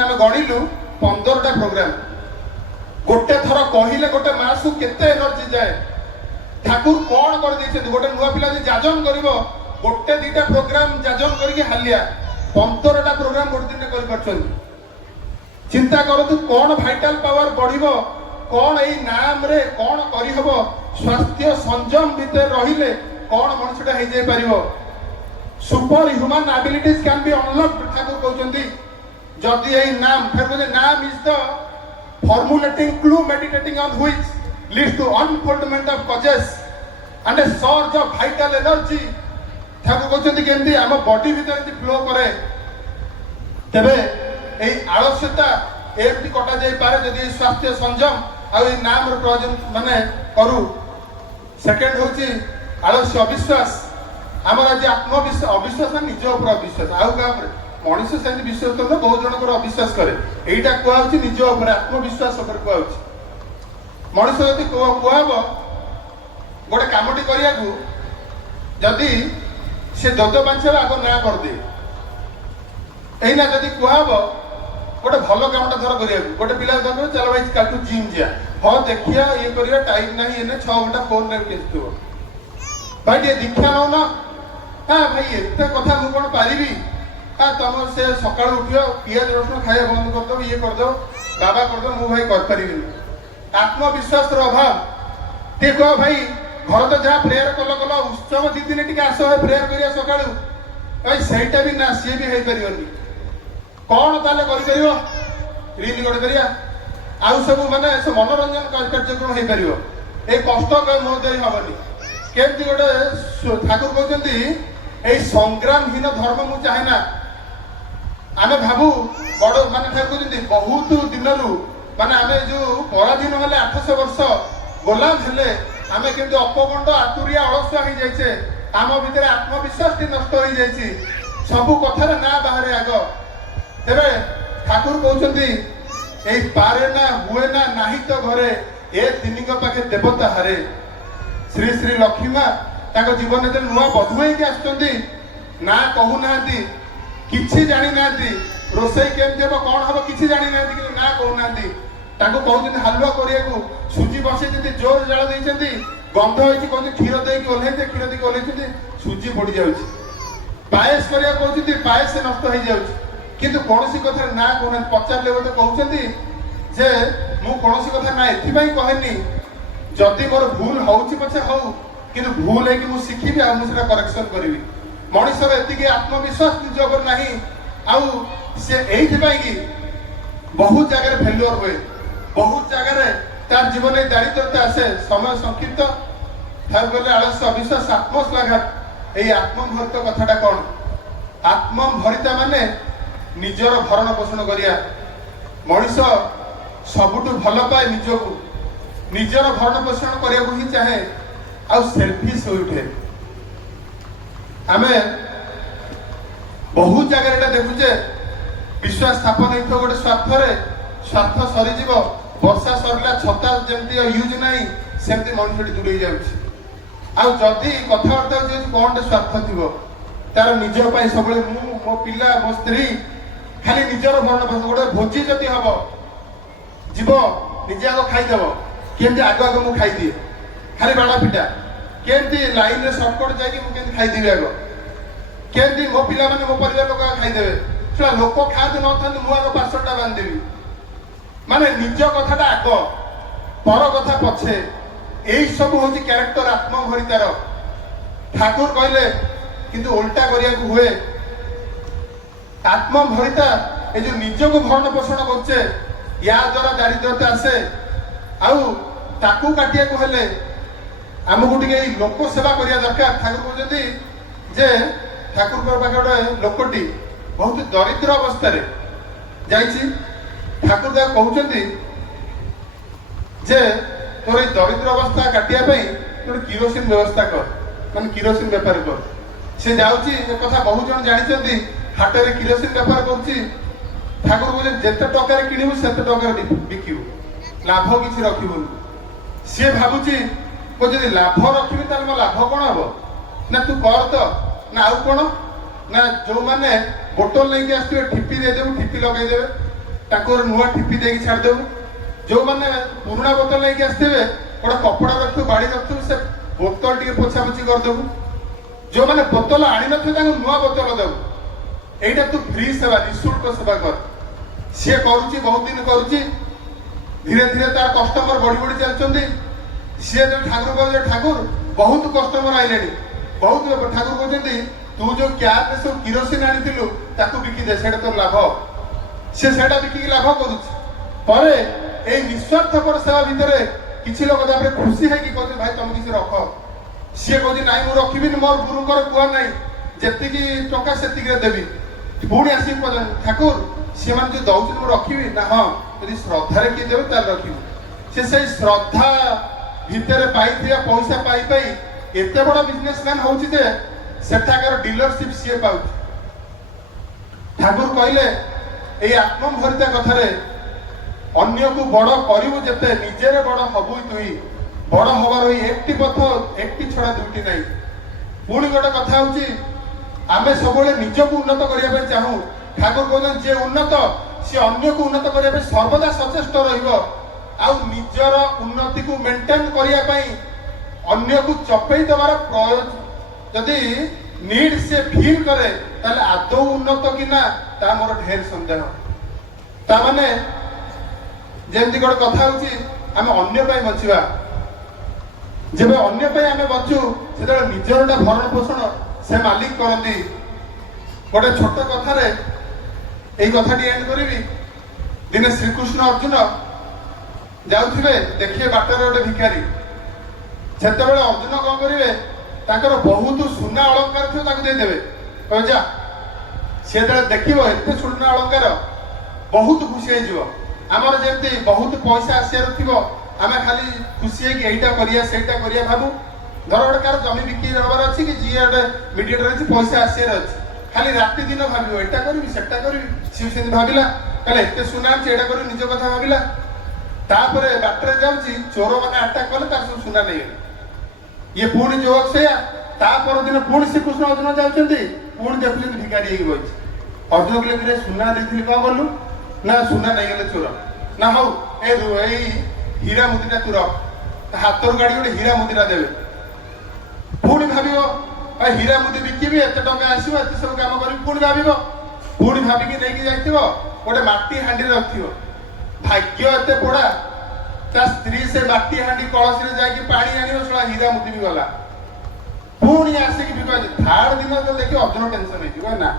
ଆମେ ଗଣିଲୁ 15ଟା ପ୍ରୋଗ୍ରାମ। ଗୋଟେ ଥର କହିଲେ ଗୋଟେ ମାସକୁ କେତେ ଏନର୍ଜି ଯାଏ। ଠାକୁର କଣ କରିଦେଇଛନ୍ତି, ଗୋଟେ ନୂଆ ପିଲା ଯଦି ଯାଜନ କରିବ, 1-2ଟା ପ୍ରୋଗ୍ରାମ ଯାଜନ କରିକି ହାଲିଆ, 15ଟା ପ୍ରୋଗ୍ରାମ ଗୋଟେ ଦିନରେ କରିପାରୁଛନ୍ତି। ଚିନ୍ତା କରନ୍ତୁ କଣ ଭାଇଟାଲ ପାୱାର ବଢିବ, କଣ ଏଇ ନାମରେ କଣ କରିହବ। ସ୍ୱାସ୍ଥ୍ୟ ସଂଯମ ଭିତରେ ରହିଲେ କଣ ମଣିଷଟା ହେଇଯାଇ ପାରିବ। Super Humane ଆବିଲିଟିଜ can be unlocked ଠାକୁର କହୁଛନ୍ତି। ଯଦି ଏଇ ନାମ, ନାମ is the formulating clue meditating on which leads to unfoldment of causes and a surge of vital energy। ଠାକୁର କହୁଛନ୍ତି କେମିତି ଆମ ବଡି ଭିତରେ ଯଦି ଫ୍ଲୋ କରେ, ତେବେ এই ଆଳସ୍ୟତା ଏମିତି କଟା ଯାଇପାରେ ଯଦି এই ସ୍ୱାସ୍ଥ୍ୟ ସଂଯମ ଆଉ এই ନାମର ପ୍ରୟୋଜନ ମାନେ କରୁ। ସେକେଣ୍ଡ ହଉଛି ଆଳସ୍ୟ, ଅବିଶ୍ୱାସ। ଆମର ଆଜି ଆତ୍ମବିଶ୍ୱାସ, ଅବିଶ୍ୱାସ ନା ନିଜ ଉପରେ ଅବିଶ୍ୱାସ, ଆଉ କାହା ଉପରେ? ମଣିଷ ସେମିତି ବିଶ୍ୱାସ କରେ, ବହୁତ ଜଣଙ୍କର ଅବିଶ୍ୱାସ କରେ। ଏଇଟା କୁହାହଉଛି ନିଜ ଉପରେ, ଆତ୍ମବିଶ୍ୱାସ ଉପରେ କୁହାହଉଛି। ମଣିଷ ଯଦି କୁହାହବ ଗୋଟେ କାମଟି କରିବାକୁ, ଯଦି ସେ ଦୋଦ ବାଞ୍ଚିବ ଆଗ ନା କରିଦିଏ। ଏଇନା ଯଦି କୁହାହବ ଗୋଟେ ଭଲ କାମଟା ଧର କରିବାକୁ, ଗୋଟେ ପିଲା ଧର ଚାଲ ଭାଇ କାଲିଠୁ ଜିମ୍ ଯିବା, ହଁ ଦେଖିବା ଇଏ କରିବା, ଟାଇମ୍ ନାହିଁ, ଏନେ 6 ଘଣ୍ଟା ଫୋନରେ କେଞ୍ଚୁଥିବ। ଭାଇ ଟିକେ ଦୀକ୍ଷା ନଉନ? ହଁ ଭାଇ ଏତେ କଥା ମୁଁ କଣ ପାରିବି? ତମ ସେ ସକାଳୁ ଉଠିବ, ପିଆଜ ରସୁଣ ଖାଇବା ବନ୍ଦ କରିଦବ, ଇଏ କରିଦବ, ବାବା କରିଦବ, ମୁଁ ଭାଇ କରିପାରିବିନି। ଆତ୍ମବିଶ୍ୱାସର ଅଭାବ। ଟିକେ କହ ଭାଇ ଘର ତ ଯାହା ପ୍ରେୟାର କଲ, ଉତ୍ସବ 2 ଦିନ ଟିକେ ଆସ ଭାଇ ପ୍ରେୟାର କରିବା ସକାଳୁ, ଭାଇ ସେଇଟା ବି ନା, ସିଏ ବି ହେଇପାରିବନି। କଣ ତାହେଲେ କରିପାରିବ? ରିଲ୍ ଗୋଟେ କରିବା, ଆଉ ସବୁ ମାନେ ମନୋରଞ୍ଜନ କାର୍ଯ୍ୟକ୍ରମ ହେଇପାରିବ। ଏଇ କଷ୍ଟ ମୋ ଦେଇ ହବନି। କେମିତି ଗୋଟେ ଠାକୁର କହୁଛନ୍ତି ଏଇ ସଂଗ୍ରାମହୀନ ଧର୍ମ ମୁଁ ଚାହେଁ ନା। ଆମେ ଭାବୁ ବଡ ମାନେ ଠାକୁର କହୁଛନ୍ତି ବହୁତ ଦିନରୁ ମାନେ ଆମେ ଯୋଉ ପରାଧୀନ ହେଲେ 800 ବର୍ଷ ଗୋଲାମ ହେଲେ, ଆମେ କେମିତି ଅପଗଣ୍ଡ, ଆତୁରିଆ, ଅଳସୁଆ ହେଇଯାଇଛେ। ଆମ ଭିତରେ ଆତ୍ମବିଶ୍ୱାସଟି ନଷ୍ଟ ହେଇଯାଇଛି। ସବୁ କଥାରେ ନା ବାହାରେ ଆଗ। ତେବେ ଠାକୁର କହୁଛନ୍ତି ଏଇ ପାରେ ନା ହୁଏ ନା ନାହିଁ ତ ଘରେ, ଏ ତିନିଙ୍କ ପାଖେ ଦେବତା ହାରେ। ଶ୍ରୀ ଶ୍ରୀ ଲକ୍ଷ୍ମୀ ମା ତାଙ୍କ ଜୀବନରେ ଯେତେବେଳେ ନୂଆ ବଧୁ ହେଇକି ଆସୁଛନ୍ତି, ନା କହୁନାହାନ୍ତି, କିଛି ଜାଣିନାହାନ୍ତି, ରୋଷେଇ କେମିତି ହବ କଣ ହବ କିଛି ଜାଣିନାହାନ୍ତି, କିନ୍ତୁ ନା କହୁନାହାନ୍ତି। ତାଙ୍କୁ କହୁଛନ୍ତି ହାଲୁଆ କରିବାକୁ, ସୁଜି ବସେଇଛନ୍ତି, ଜୋର ଜାଳ ଦେଇଛନ୍ତି, ଗନ୍ଧ ହେଇଛି, କହୁଛନ୍ତି କ୍ଷୀର ଦେଇକି ଓହ୍ଲେଇతే, କ୍ଷୀର ଦେଇକି ଓହ୍ଲେଇଛନ୍ତି, ସୁଜି ପୋଡ଼ି ଯାଉଛି। ପାୟସ କରିବାକୁ କହୁଛନ୍ତି, ପାୟସ ନଷ୍ଟ ହେଇଯାଉଛି, କିନ୍ତୁ କୌଣସି କଥାରେ ନା କହୁନାହାନ୍ତି। ପଚାରିଲେ ବୋଧେ କହୁଛନ୍ତି ଯେ ମୁଁ କୌଣସି କଥା ନା ଏଥିପାଇଁ କହେନି, ଯଦି ମୋର ଭୁଲ ହଉଛି ପଛେ ହଉ, କିନ୍ତୁ ଭୁଲ ହେଇକି ମୁଁ ଶିଖିବି, ଆଉ ମୁଁ ସେଟା କରେକ୍ସନ କରିବି। ମଣିଷର ଏତିକି ଆତ୍ମବିଶ୍ୱାସ ନିଜ ଉପରେ ନାହିଁ। ଆଉ ସେ ଏଇଥିପାଇଁ କି ବହୁତ ଜାଗାରେ ଫେଲୁଅର ହୁଏ, ବହୁତ ଜାଗାରେ ତାର ଜୀବନରେ ଦାରିଦ୍ରତା ଆସେ, ସମୟ ସଂକ୍ଷିପ୍ତ। ଠାରୁ କହିଲେ ଆଳସ୍ୟ, ଅବିଶ୍ୱାସ, ଆତ୍ମଶ୍ଳାଘାତ। ଏଇ ଆତ୍ମଭରିତ କଥାଟା କଣ? ଆତ୍ମଭରିତା ମାନେ ନିଜର ଭରଣ ପୋଷଣ କରିବା। ମଣିଷ ସବୁଠୁ ଭଲ ପାଏ ନିଜକୁ, ନିଜର ଭରଣ ପୋଷଣ କରିବାକୁ ହିଁ ଚାହେଁ, ଆଉ ସେଲଫିଶ ହୋଇ ଉଠେ। ଆମେ ବହୁତ ଜାଗାରେ ଏଇଟା ଦେଖୁଛେ, ବିଶ୍ୱାସ ସ୍ଥାପନ ହେଇଥିବ ଗୋଟେ ସ୍ୱାର୍ଥରେ, ସ୍ୱାର୍ଥ ସରିଯିବ, ବର୍ଷା ସରିଲା ଛତା ଯେମିତି ୟୁଜ୍ ନାହିଁ ସେମିତି ମଣିଷଟି ଦୂରେଇ ଯାଉଛି। ଆଉ ଯଦି କଥାବାର୍ତ୍ତା ହଉଛି କଣଟେ ସ୍ୱାର୍ଥ ଥିବ ତାର, ନିଜ ପାଇଁ ସବୁବେଳେ ମୁଁ, ମୋ ପିଲା, ମୋ ସ୍ତ୍ରୀ, ଖାଲି ନିଜର ଭରଣ ପୋଷଣ। ଗୋଟେ ଭୋଜି ଯଦି ହବ, ଯିବ ନିଜେ ଆଗ ଖାଇଦେବ, କେମିତି ଆଗ ମୁଁ ଖାଇଦିଏ, ଖାଲି ବାଡ଼ା ପିଟା, କେମିତି ଲାଇନରେ ସର୍ଟକଟ ଯାଇକି ମୁଁ କେମିତି ଖାଇଦେବି ଆଗ, କେମିତି ମୋ ପିଲାମାନେ ମୋ ପରିବାର ଲୋକ ଖାଇଦେବେ, ସେଟା ଲୋକ ଖାଆନ୍ତୁ ନଥାନ୍ତୁ ମୁଁ ଆଗ ପାର୍ସଲଟା ବାନ୍ଧିଦେବି। ମାନେ ନିଜ କଥାଟା ଆଗ, ପର କଥା ପଛେ। ଏଇ ସବୁ ହଉଛି କ୍ୟାରେକ୍ଟର ଆତ୍ମଭରିତାର। ଠାକୁର କହିଲେ କିନ୍ତୁ ଓଲଟା କରିବାକୁ ହୁଏ। ଆତ୍ମଭରିତା ଏ ଯୋଉ ନିଜକୁ ଭରଣ ପୋଷଣ କରୁଛେ, ୟା ଦ୍ୱାରା ଦାରିଦ୍ରତା ଆସେ। ଆଉ ତାକୁ କାଟିବାକୁ ହେଲେ ଆମକୁ ଟିକେ ଏଇ ଲୋକ ସେବା କରିବା ଦରକାର। ଠାକୁର କହୁଛନ୍ତି ଯେ, ଠାକୁରଙ୍କ ପାଖେ ଗୋଟେ ଲୋକଟି ବହୁତ ଦରିଦ୍ର ଅବସ୍ଥାରେ ଯାଇଛି। ଠାକୁର ତାକୁ କହୁଛନ୍ତି ଯେ ତୋର ଏଇ ଦରିଦ୍ର ଅବସ୍ଥା କାଟିବା ପାଇଁ ଗୋଟେ କିରୋସିନ ବ୍ୟବସ୍ଥା କର, ମାନେ କିରୋସିନ ବେପାର କର। ସେ ଯାଉଛି, ଏ କଥା ବହୁତ ଜଣ ଜାଣିଛନ୍ତି, ହାଟରେ କିରୋସିନ ବେପାର କରୁଛି। ଠାକୁର କହୁଛନ୍ତି ଯେତେ ଟଙ୍କାରେ କିଣିବୁ ସେତେ ଟଙ୍କାରେ ବିକିବୁ, ଲାଭ କିଛି ରଖିବୁନି। ସିଏ ଭାବୁଛି ଯଦି ଲାଭ ରଖିବି ତାହେଲେ ମୋ ଲାଭ କଣ ହବ? ନା ତୁ କର ତ, ନା ଆଉ କଣ, ନା ଯୋଉମାନେ ବୋଟଲ ନେଇକି ଆସିଥିବେ ଠିପି ଦେଇଦେବୁ, ଠିପି ଲଗେଇଦେବେ, ତାଙ୍କୁ ନୂଆ ଠିପି ଦେଇକି ଛାଡ଼ିଦେବୁ। ଯୋଉମାନେ ପୁରୁଣା ବୋତଲ ନେଇକି ଆସିଥିବେ, ଗୋଟେ କପଡ଼ା ରଖିଥିବୁ, ବାଡ଼ି ରଖିଥିବୁ, ସେ ବୋତଲ ଟିକେ ପୋଛାପୋଛି କରିଦେବୁ। ଯୋଉମାନେ ବୋତଲ ଆଣିନଥିବେ ତାଙ୍କୁ ନୂଆ ବୋତଲ ଦେବୁ। এইটা তো ফ্রি সেবা, নিঃশুল্ক সেবা কর। সে করুছি, বহুত দিন করুছি, ধীরে ধীরে তার কষ্টমর বড়ি বড়ি চালুଛନ୍ତି। সে যে ঠাকুর কହୁছে, ঠাকুর বহুত কষ্টমর আইলেনি, বহুত। ঠাকুর কହୁଛନ୍ତି তু যে ক্যাবে সব কিরোসিন আনিଥିଲୁ তাକୁ বিকি দে, সেটা তোর লাভ। সে সেটা বিকিকি লাভ করুଛି। পরে এই নিঃস্বার্থপর সেবা ভিতরে কিছু লোক তারপরে খুশি হয়েকি কହୁଛନ୍ତି ভাই তুমি কিছু রখ। সে কହୁଛି ନାଇଁ ମୁଁ ରଖିବିନି, ମୋର ଗୁରୁଙ୍କର କୁହ ନାହିଁ, ଯେତିକି ଟଙ୍କା ସେତିକିରେ ଦେବି। ପୁଣି ଆସିକି ପଚାର, ଠାକୁର ସେମାନେ ଯୋଉ ଦଉଛନ୍ତି ମୁଁ ରଖିବି ନା? ହଁ, ଯଦି ଶ୍ରଦ୍ଧାରେ କିଏ ଦେବେ ତାହେଲେ ରଖିବୁ। ସେ ସେଇ ଶ୍ରଦ୍ଧା ଭିତରେ ପାଇଥିବା ପଇସା ପାଇ ପାଇ ଏତେ ବଡ ବିଜନେସମ୍ୟାନ ହଉଛି ଯେ ସେଠାକାର ଡିଲରସିପ ସିଏ ପାଉଛି। ଠାକୁର କହିଲେ ଏଇ ଆତ୍ମଭରିତା କଥାରେ, ଅନ୍ୟକୁ ବଡ କରିବୁ ଯେତେ ନିଜରେ ବଡ ହବୁ ତୁଇ, ବଡ ହବାର একটি পথ, একটি ଛଡା ଦୁଇଟି ନାହିଁ। ପୁଣି ଗୋଟେ କଥା ହଉଛି, ଆମେ ସବୁବେଳେ ନିଜକୁ ଉନ୍ନତ କରିବା ପାଇଁ ଚାହୁଁ। ଠାକୁର କହୁଛନ୍ତି ଯିଏ ଉନ୍ନତ ସିଏ ଅନ୍ୟକୁ ଉନ୍ନତ କରିବା ପାଇଁ ସର୍ବଦା ସଚେଷ୍ଟ ରହିବ। ଆଉ ନିଜର ଉନ୍ନତିକୁ ମେଣ୍ଟେନ କରିବା ପାଇଁ ଅନ୍ୟକୁ ଚପେଇ ଦେବାର ଯଦି ନିଡ୍ ସେ ଫିଲ୍ କରେ, ତାହେଲେ ଆଦୌ ଉନ୍ନତ କି ନା ତା ମୋର ଢେର ସନ୍ଦେହ। ତାମାନେ ଯେମିତି ଗୋଟେ କଥା ହଉଛି, ଆମେ ଅନ୍ୟ ପାଇଁ ବଞ୍ଚିବା। ଯେବେ ଅନ୍ୟ ପାଇଁ ଆମେ ବଞ୍ଚୁ, ସେତେବେଳେ ନିଜରଟା ଭରଣ ପୋଷଣ ସେ ମାଲିକ କରନ୍ତି। ଗୋଟେ ଛୋଟ କଥାରେ ଏଇ କଥାଟି ଏଣ୍ଡ କରିବି। ଦିନେ ଶ୍ରୀକୃଷ୍ଣ ଅର୍ଜୁନ ଯାଉଥିବେ, ଦେଖିବେ ବାଟରେ ଗୋଟେ ଭିକାରୀ। ସେତେବେଳେ ଅର୍ଜୁନ କଣ କରିବେ, ତାଙ୍କର ବହୁତ ସୁନା ଅଳଙ୍କାର ଥିବ ତାକୁ ଦେଇଦେବେ, କହିବେ ଯା। ସେ ଯେତେବେଳେ ଦେଖିବ ଏତେ ସୁନା ଅଳଙ୍କାର, ବହୁତ ଖୁସି ହେଇଯିବ। ଆମର ଯେମିତି ବହୁତ ପଇସା ଆସିବାର ଥିବ, ଆମେ ଖାଲି ଖୁସି ହେଇକି ଏଇଟା କରିବା ସେଇଟା କରିବା ଭାବୁ। ଧର ଗୋଟେ କାହାର ଜମି ବିକ୍ରି ହେବାର ଅଛି, କି ଯିଏ ଗୋଟେ ମିଡିଏଟର ଅଛି, ପଇସା ଆସିବାର ଅଛି, ଖାଲି ରାତି ଦିନ ଭାବିବ ଏଇଟା କରିବି ସେଟା କରିବି। ସିଏ ସେମିତି ଭାବିଲା, କହିଲେ ଏତେ ସୁନା ଅଛି ଏଇଟା କରିବି, ନିଜ କଥା ଭାବିଲା। ତାପରେ ବାଟରେ ଯାଉଛି, ଚୋର ମାନେ ଆଟାକ କଲେ, ତାର ସବୁ ସୁନା ନେଇଗଲେ। ଇଏ ପୁଣି ଯୋଗ ସେଇଆ। ତା ପରଦିନ ପୁଣି ଶ୍ରୀକୃଷ୍ଣ ଅର୍ଜୁନ ଯାଉଛନ୍ତି, ପୁଣି ଦେଖୁଛନ୍ତି ଭିକାରୀ ହେଇକି ବଇଛି। ଅର୍ଜୁନ କହିଲେ ସୁନା ଦେଇଥିଲି କଣ କଲୁ? ନା ସୁନା ନେଇଗଲେ ଚୋର। ନା ହଉ ଏଇ ହୀରା ମୁଦିଟା ତୁ ରଖ। ହାତରୁ ଗାଡି ଗୋଟେ ହୀରା ମୁଦିଟା ଦେବେ। ପୁଣି ଭାବିବ ହୀରା ମୁଦି ବିକିବି, ଏତେ ଟଙ୍କା ଆସିବ, ଏତେ ସବୁ କାମ କରିବି। ପୁଣି ଭାବିବ, ପୁଣି ଭାବିକି ନେଇକି ଯାଇଥିବ, ଗୋଟେ ମାଟି ହାଣ୍ଡିରେ ରଖିଥିବ। ଭାଗ୍ୟ ଏତେ ପୋଡା, ତା ସ୍ତ୍ରୀ ସେ ମାଟି ହାଣ୍ଡି କଳସୀରେ ଯାଇକି ପାଣି ଆଣିବ, ଶଳା ହୀରା ମୁଦି ବି ଗଲା। ପୁଣି ଆସିକି ବିକା। ଥାର୍ଡ ଦିନ ତ ଦେଖି ଅର୍ଜୁନ ଟେନସନ ହେଇଯିବ, ନା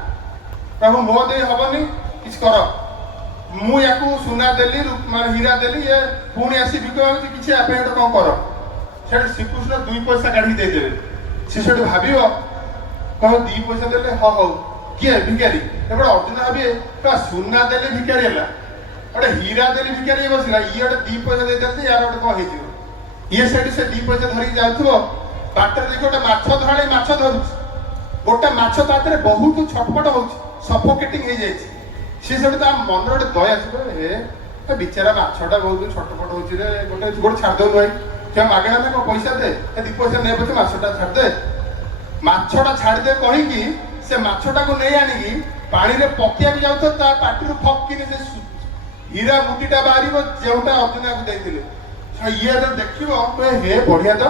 ପ୍ରଭୁ ମୋ ଦେଇ ହବନି, କିଛି କର। ମୁଁ ୟାକୁ ସୁନା ଦେଲି, ହୀରା ଦେଲି, ଇଏ ପୁଣି ଆସି ବିକା ହଉଛି, କିଛି ଆପଣ ତ କଣ କର। ସେଠି ଶ୍ରୀକୃଷ୍ଣ 2 ପଇସା କାଢିକି ଦେଇଦେବେ। ସେ ସେଠୁ ଭାବିବ, କହ 2 ପଇସା ଦେଲେ, ହଁ ହଉ किए भिखारी एबे अर्जुन भाबे तो सुना देले भिखारी हला गोटे हीरा देले भिखारी बसिला ये गोटे 2 पैसा दे देते यार गोटे कौन हेजियो ये सेठी से 2 पैसा धरि जाउथबो बाटर देखो गोटे माछ धराळे माछ धरुछ गोटे माछ तातरे बहुत छटपट होउछ सफोकेटिंग हो जाइछ से सेठी ता मन रे दया छ हे बिचारा माछटा बहुत छटपट होउछ रे गोटे गोटे छाड़ दो भाई क्या मागणा ना को पैसा दे ए 2 पैसा नै पछे माछटा छाड़ दे माछटा छाड़ दे कहि की से माछटा को नै आनी की पानी रे पकिया भी जाउथ ता पाटी रो फक्की ने से हीरा मुठीटा बाहरिबो जेउटा अर्जुना को दैथिले ये तो देखिबो हे बढ़िया तो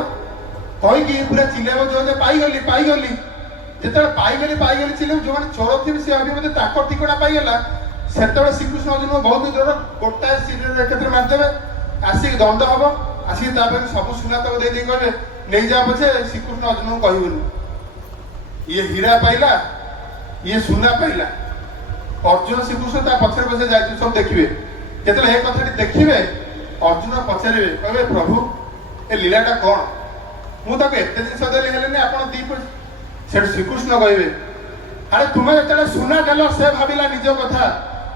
कहि की पूरा चिलेबो जो पाई गली जेते पाई गली चिलेबो जो माने चोर थी से अभी मते ताको टिकड़ा पाई गेला सेतबे श्रीकृष्ण अर्जुन बहुत दूर गोटा सिरे एकत्र मार देबे आसी दंड हबो आसी ताबे सब सुना तो दे दे कहबे नै जा पछे श्रीकृष्ण अर्जुन को कहबोनी ये हीरा पाइला ये सुना पाइला अर्जुन श्रीकृष्ण ता पछरे पछरे जाय सब देखिबे जेतले हे कथाटी देखिबे अर्जुन पचारे कहबे प्रभु ए लीलाटा कोन मु ताको एते दिन सदेले हेलेनी आपण दीप सेठ श्रीकृष्ण कहबे अरे तुमे जेतले सुना देलो से भाबिला निज कथा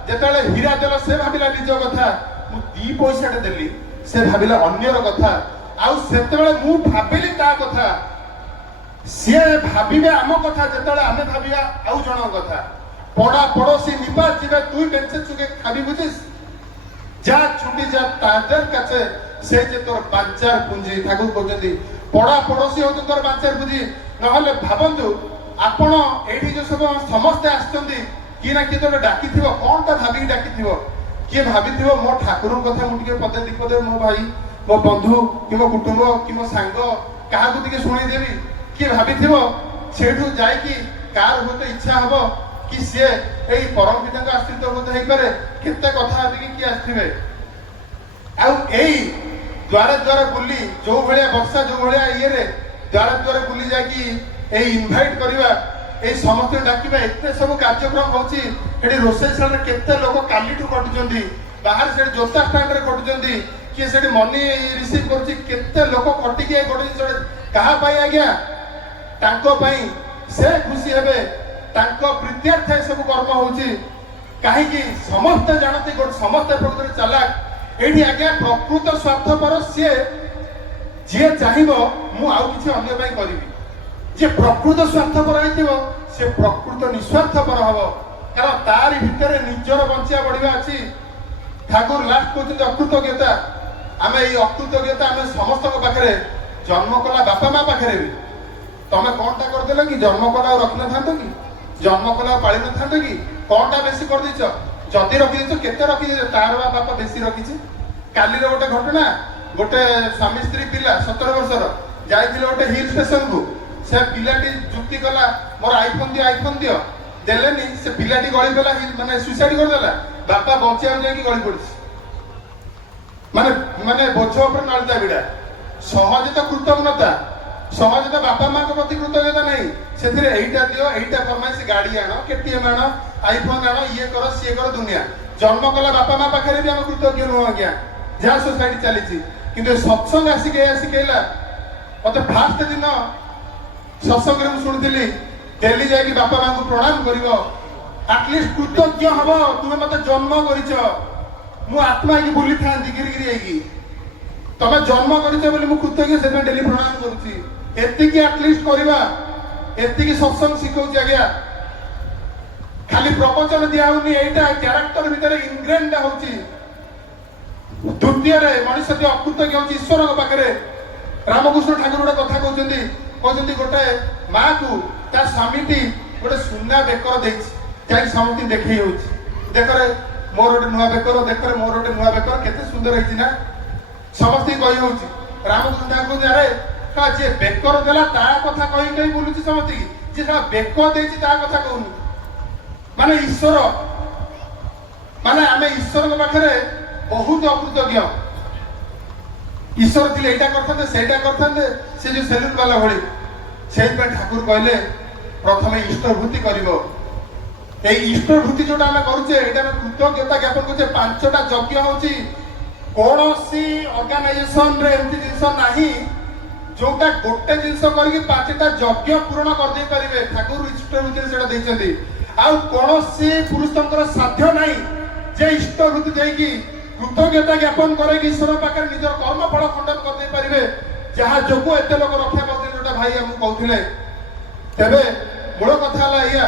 जेतले हीरा देलो से भाबिला निज कथा मु 2 पैसाटे देली से भाबिला अन्यर कथा आउ सेतेबेले मु भाबिली ता कथा से भाबिबे आम कथा जेतले आमे भाबिया आउ जण कथा पड़ा पड़ोसी निपा जिबे तुई बेंचे चुके खाबी बुझिस जा छुटी जा तादर काছে से जे तोर बांचार पुंजी ठाकुर कहते पड़ा पड़ोसी हो तोर बांचार पुंजी न हले भाबंतु आपण एठी जो सब समस्त आछतंदी कि ना कि तोर डाकी थिबो कोनटा भाबी डाकी थिबो कि भाबी थिबो मो ठाकुर कथा मुटिके पदे दिपदे मो भाई मो बंधु कि मो कुटुंब कि मो सांग काहा को दिके सुणी देबी कि भाबी थिबो सेठु जाय कि कार होते इच्छा हबो कि से एई परम पिता का अस्तित्व होते हे करे केते कथा आबी कि आस्थिबे आ एई द्वार द्वार बुली जो भलिया वर्षा जो भलिया ये रे द्वार द्वार बुली जा कि एई इनवाइट करबा एई समस्त डाकिबा एते सब कार्यक्रम होची एडी रोसे साल रे केते लोक कालीठू कटुचंदी बाहर से जोता स्टैंड रे कटुचंदी कि सेठी मनी रिसीव करची केते लोक कटि के गोडी जोडे कहा पाई आज्ञा तांको पाई से खुशी हेबे तांको प्रीत्यर्थ सब कर्म होची काहे कि समस्त जानते गोड समस्त प्रकृति चालाक एठी आज्ञा प्रकृत स्वार्थपर से जे चाहिबो मु आउ किछि अन्य पाई करिवि जे प्रकृत स्वार्थपर हेतिबो से प्रकृत निस्वार्थपर हबो कारण तारि भितरे निजर बंचिया बढिबा अछि ठाकुर लास्ट कहते अकृतज्ञता आमे ई अकृतज्ञता आमे समस्त को पाखरे जन्म कला बापा मा पाखरे भी तमे कोनटा कर देला कि जन्म कला रखना थांतो कि जन्म कला पाଳି न थांतो कि कोनटा बेसी कर दिछ जदी रखि दिछ केते रखि दिछ तार बापा बेसी रखिछि काली रे गोटे घटना गोटे स्वामी स्त्री पिला 17 वर्षर जाइथिले गोटे हिल स्टेशन को से पिलाटी जुक्ति कला मोर आईफोन दियो देलेनी से पिलाटी गळी पेला माने सुसाइड कर देला बापा बंचिया जाय कि गळी पड़छि माने माने बोझ ऊपर नळता बिडा सहज तो कृतज्ञता समाज तो बापा माँ को प्रति कृतज्ञता नहीं से एटा दियो एटा फरमाइश गाड़ी आनो केटीएम आनो आईफोन आनो ये करो सी करो दुनिया जन्म कला बापा माँ पाखे भी आम कृतज्ञ नुह आज्ञा जहाँ सोसाइटी चली किंतु सत्संग आसिकेला मत फास्ट दिन सत्संग शुणुली डेली जाकि बापा माँ को प्रणाम कर आटलिस्ट कृतज्ञ हम तुम्हें मत जन्म कर आत्मा की बुली था गिरी तमे जन्म कर कृतज्ञ से डेली प्रणाम करुच्ची एतिकी एटलिस्ट करवा एतिकी सत्संग शिखौची आज्ञा खाली प्रवचन दिया होनी एटा कैरेक्टर भितर इनग्रेंड होची द्वितीय रे मनुष्य जे अकृतज्ञ होची ईश्वर के पाखरे रामकृष्ण ठाकुर गोटे कथा कहउचंदी गोटे माँ को ता स्वामीटी गोटे सुना बेकर देछि जाई समति देखै होची देखरे मोर गोटे नुआ बेकर देखरे मोर गोटे नुआ बेकर केते सुंदर हैछि ना समस्त कहि होची रामकृष्ण ठाकुर अरे का जे बेकर देला ता कथा कहि कहि बोलुची समस्त जे सा बेकर देछि ता कथा कहउनी माने ईश्वर माने आमे ईश्वर के पाखरे बहुत अकृतज्ञ ईश्वर थिले एटा करथांते सेटा करथांते से जो सेलुन वाला भଳି सेहि पे ठाकुर कहले प्रथमे इष्टभूति करिवो ए इष्टभूति जोटा आमे करूचे एटा में कृतज्ञता ज्ञापन करूचे पांचटा यज्ञ होची कोनोसी ऑर्गेनाइजेशन रे एमती जिंस नाही जोटा गोटे जिंस करके पांचटा यज्ञ पूर्ण कर दे परिबे ठाकुर इष्टभूति सेटा दैचंदी ଆଉ କୌଣସି ପୁରୁଷଙ୍କର ସାଧ୍ୟ ନାହିଁ ଯେ ଇଷ୍ଟବୃତ୍ତି ଦେଇକି କୃତଜ୍ଞତା ଜ୍ଞାପନ କରେଇକି ଈଶ୍ୱର ପାଖରେ ନିଜର କର୍ମଫଳ ଖଣ୍ଡନ କରିଦେଇ ପାରିବେ, ଯାହା ଯୋଗୁଁ ଏତେ ଲୋକ ରକ୍ଷା କରୁଥିଲେ, ଯୋଉଟା ଭାଇ ଆମକୁ କହୁଥିଲେ। ତେବେ ମୂଳ କଥା ହେଲା ଏଇଆ,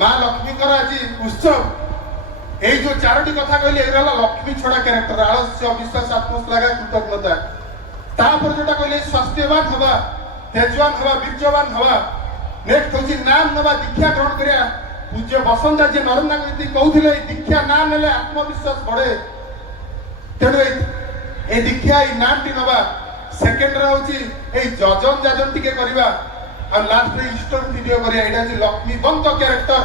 ମା ଲକ୍ଷ୍ମୀଙ୍କର ଆଜି ଉତ୍ସବ। এই যে চারটি কথা কইলে এগুলো হলো লক্ষ্মী ছড়া ক্যারেক্টার, আলস্য, অবিশ্বাস, আত্মশ্লাঘা, কৃতজ্ঞতা। তারপরে যেটা কইলে স্বাস্থ্যবান হবা, তেজবান হবা, বীর্যবান হবা। নেক্সট হচ্ছে নাম নেবা, দীক্ষা গ্রহণ করিয়া। পূজ্য বসন্ত যে নরেন্দ্র নীতি কৌলে দীক্ষা না নেলে আত্মবিশ্বাস বড়ে, তেণু এই দীক্ষা এই নামটি নেবা। সেকেন্ডরে হচ্ছে এই যজন যাজন টিকে করিবা, আর লাস্টে ইষ্টবৃত্তি টিকে করিয়া। এটা হচ্ছে লক্ষ্মীবন্ত ক্যারেক্টার।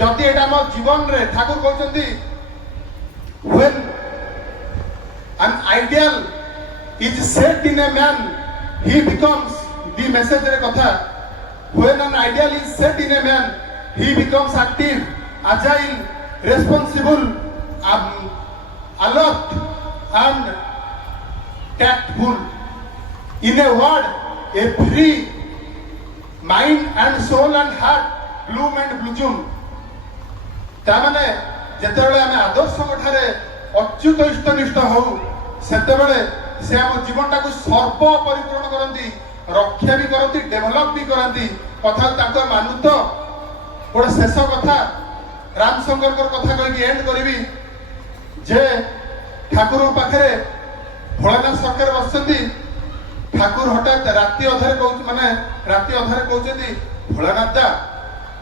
যদি এটা আমার জীবনরে ঠাকুর কইছন্তি, when an ideal is set in a man he becomes the message এর কথা। when an ideal is set in a man he becomes active, agile, responsible, alert and tactful. In a word, every mind and soul and heart bloom and blossom. তারমানে যেতবে আমি আদর্শঠারে অচ্যুত ইষ্টনিষ্ঠ হও, সেতবে সে আমার জীবনটাকে সর্ব পরিপূর্ণ করতে, রক্ষা বি করতে, ডেভেলপ বি করতে। কথা তাকে মানু তো গোটে শেষ কথা রামশঙ্কর কথা কইকি এন্ড করবি যে ঠাকুর পাখে ভোলানাথ সরকার বসছেন। ঠাকুর হঠাৎ রাতি অধারে মানে রাতি অধারে কৌଛନ୍ତି, ভোলানাথ দা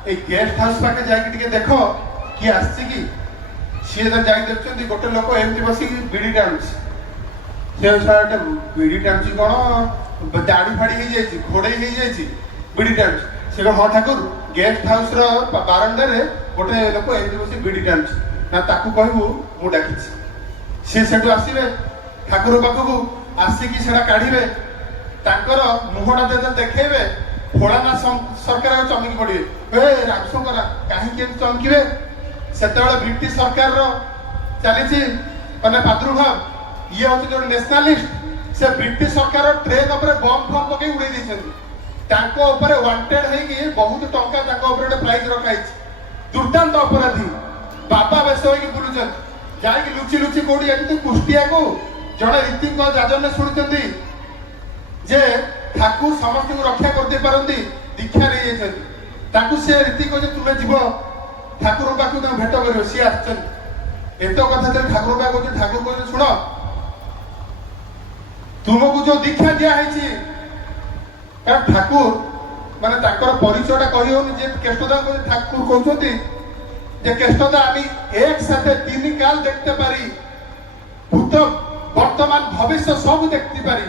এই গেস্ট হাউস পাখে যাইকি টিকে দেখ কিଏ ଆସିଛି କି। ସିଏ ତ ଯାଇ ଦେଖୁଛନ୍ତି ଗୋଟେ ଲୋକ ଏମିତି ବସିକି ବିଡି ଟାଣୁଛି। ସେ ଗୋଟେ ବିଡି ଟାଣୁଛି କଣ, ଦାଢି ଫାଡି ହେଇଯାଇଛି, ଘୋଡେଇ ହେଇଯାଇଛି, ବିଡି ଟାଣୁଛି। ସେ କଣ, ହଁ ଠାକୁର ଗେଷ୍ଟ ହାଉସ ର ବାରଣ୍ଡାରେ ଗୋଟେ ଲୋକ ଏମିତି ବସି ବିଡି ଟାଣୁଛି, ନା ତାକୁ କହିବୁ ମୁଁ ଡାକିଛି। ସିଏ ସେଠୁ ଆସିବେ ଠାକୁର ପାଖକୁ, ଆସିକି ସେଟା କାଢିବେ, ତାଙ୍କର ମୁହଁଟା ଦେଖେଇବେ। ଭୋଳାନାଥ ସରକାର ଚମକି ପଡିବେ, ଏ ରାମଶଙ୍କର କାହିଁକି ଏମିତି ଚମକିବେ। ସେତେବେଳେ ବ୍ରିଟିଶ ସରକାରର ଚାଲିଛି ମାନେ ପ୍ରାଦୁର୍ଭାବ। ଇଏ ହଉଛି ଜଣେ ନ୍ୟାସନାଲିଷ୍ଟ। ସେ ବ୍ରିଟିଶ ସରକାର ଟ୍ରେନ ଉପରେ ବମ୍ ଫମ୍ ପକେଇ ଉଡେଇ ଦେଇଛନ୍ତି। ତାଙ୍କ ଉପରେ ୱାଣ୍ଟେଡ ହେଇକି ବହୁତ ଟଙ୍କା ତାଙ୍କ ଉପରେ ଗୋଟେ ପ୍ରାଇଜ ରଖାଯାଇଛି। ଦୁର୍ଦ୍ଦାନ୍ତ ଅପରାଧୀ ବାବା ବେଶ ହେଇକି ବୁଲୁଛନ୍ତି। ଯାଇକି ଲୁଚି ଲୁଚି କୋଉଠି ଯାଇଛନ୍ତି କୁଷ୍ଟିଆକୁ। ଜଣେ ରୀତିଙ୍କ ଯାଜନରେ ଶୁଣିଛନ୍ତି ଯେ ଠାକୁର ସମସ୍ତଙ୍କୁ ରକ୍ଷା କରିଦେଇ ପାରନ୍ତି, ଦୀକ୍ଷା ନେଇଯାଇଛନ୍ତି। ତାକୁ ସେ ରୀତି କହୁଛି ତୁମେ ଯିବ ଠାକୁର ପାଖକୁ, ତାଙ୍କୁ ଭେଟ କରିବ। ସିଏ ଆସିଛନ୍ତି, ଏତ କଥା ଠାକୁର ପାଖ କହୁଛନ୍ତି। ଠାକୁର କହୁଛନ୍ତି ଶୁଣ, ତୁମକୁ ଯୋଉ ଦୀକ୍ଷା ଦିଆ ହେଇଛି, କାରଣ ଠାକୁର ମାନେ ତାଙ୍କର ପରିଚୟଟା କହି ହଉନି। যে কেষ্টদা ঠাকুর কହୁଛନ୍ତି যে কেষ্টদা আমি একসাথে তিন কাল দেখতে পারি, ভূত বর্তমান ভবিষ্যৎ সব দেখতে পারি।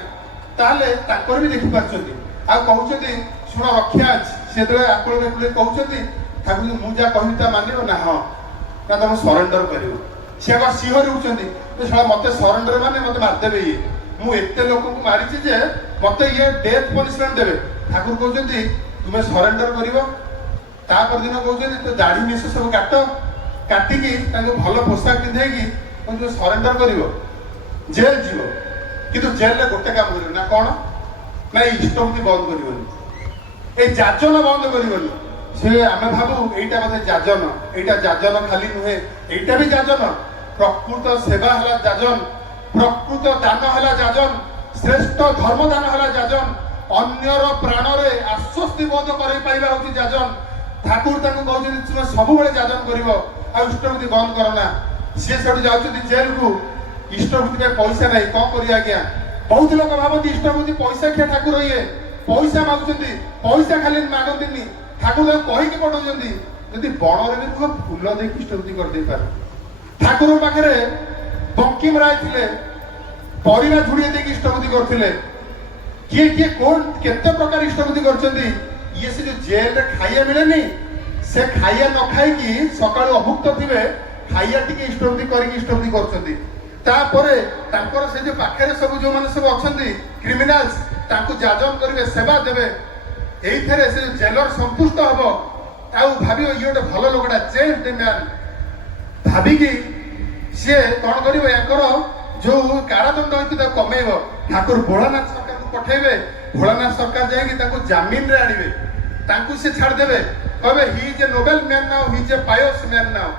তাহলে তাଙ୍କର ବି ଦେଖିପାରୁଛନ୍ତି। ଆଉ କହୁଛନ୍ତି ଶୁଣ ରକ୍ଷା ଅଛି। ସେତେବେଳେ ଆକୁଳ ବେକୁଳ କହୁଛନ୍ତି, ଠାକୁର ମୁଁ ଯାହା କହିବି ତା ମାନିବ ନା, ହଁ ନା ତମେ ସରେଣ୍ଡର କରିବ। ସେ ଆଗ ସିଂହରେ ଉଠୁଛନ୍ତି, ମତେ ସରେଣ୍ଡର ମାନେ ମତେ ମାରିଦେବେ ଇଏ, ମୁଁ ଏତେ ଲୋକଙ୍କୁ ମାରିଛି ଯେ ମତେ ଇଏ ଡେଥ୍ ପନିଶମେଣ୍ଟ ଦେବେ। ଠାକୁର କହୁଛନ୍ତି ତୁମେ ସରେଣ୍ଡର କରିବ। ତାପର ଦିନ କହୁଛନ୍ତି ତ ଦାଢି ନିଶ ସବୁ କାଟିକି ତାଙ୍କୁ ଭଲ ପୋଷାକ ପିନ୍ଧେଇକି କହୁଛନ୍ତି ସରେଣ୍ଡର କରିବ, ଜେଲ ଯିବ। କିନ୍ତୁ ଜେଲରେ ଗୋଟେ କାମ କରିବ ନା, କଣ ନା ଏଇ ଇଷ୍ଟବୃତ୍ତି ବନ୍ଦ କରିବନି, এই যাজন বন্ধ করিবনি। সে আমি ভাবু এইটা বোধ যাজন, এইটা যাজন খালি নুহে, এইটা বি যাজন। প্রকৃত সেবা হলা যাজন, প্রকৃত দান হলা যাজন, শ্রেষ্ঠ ধর্মদান হলা যাজন, অন্যর প্রাণরে আশ্বস্তি বোধ করাই পাইবা হচ্ছে যাজন। ঠাকুর তাকে কହୁଛନ୍ତି তুমি ସବୁବେଳେ যাজন করিব, আর ইষ্টবৃত্তি বন্ধ কর না। সে সেটু যাচ্ছেন জেলকু, ইষ্টবৃত্তি পাই পয়সা নাই, কম করি আজ্ঞা। বহুত লোক ভাবନ୍ତି ইষ্টবৃত্তি পয়সা খিয়া ঠাকুর ইয়ে পয়সা মাগুଛନ୍ତି, পয়সা খালি ମାଗନ୍ତିନି, ଠାକୁର ତାକୁ କହିକି ପଠଉଛନ୍ତି ଯଦି ବଣରେ ବି ତୁମ ଫୁଲ ଦେଇକି ଇଷ୍ଟବୃତ୍ତି କରିଦେଇପାର। ଠାକୁର ପାଖରେ ବଙ୍କିମ ରାୟ ଥିଲେ, ପରିବା ଝୁଡିଏ ଦେଇକି ଇଷ୍ଟବୃତ୍ତି କରୁଥିଲେ। କିଏ କିଏ କୋଣ କେତେ ପ୍ରକାର ଇଷ୍ଟବୃତ୍ତି କରିଛନ୍ତି। ଇଏ ସେ ଯୋଉ ଜେଲରେ ଖାଇବା ମିଳେନି, ସେ ଖାଇବା ନ ଖାଇକି ସକାଳୁ ଅଭୁକ୍ତ ଥିବେ, ଖାଇବା ଟିକେ ଇଷ୍ଟବୃତ୍ତି କରିକି ଇଷ୍ଟବୃତ୍ତି କରୁଛନ୍ତି। ତାପରେ ତାଙ୍କର ସେ ଯୋଉ ପାଖରେ ସବୁ ଯୋଉମାନେ ସବୁ ଅଛନ୍ତି କ୍ରିମିନାଲସ, ତାଙ୍କୁ ଯାଜନ କରିବେ, ସେବା ଦେବେ। এইଥିରେ ସେ ଜେଲର ସନ୍ତୁଷ୍ଟ ହବ, ଆଉ ଭାବିବ ଇଏ ଗୋଟେ ଭଲ ଲୋକଟା, ଚେଞ୍ଜ ମ୍ୟାନ ଭାବିକି ସିଏ କଣ କରିବ, ୟାଙ୍କର ଯୋଉ କାରାଦଣ୍ଡ ହେଇଛି ତାକୁ କମେଇବ। ଠାକୁର ଭୋଳାନାଥ ସରକାରକୁ ପଠେଇବେ। ଭୋଳାନାଥ ସରକାର ଯାଇକି ତାଙ୍କୁ ଜାମିନରେ ଆଣିବେ, ତାଙ୍କୁ ସେ ଛାଡ଼ିଦେବେ। कहे he is a noble man now he is a pious man now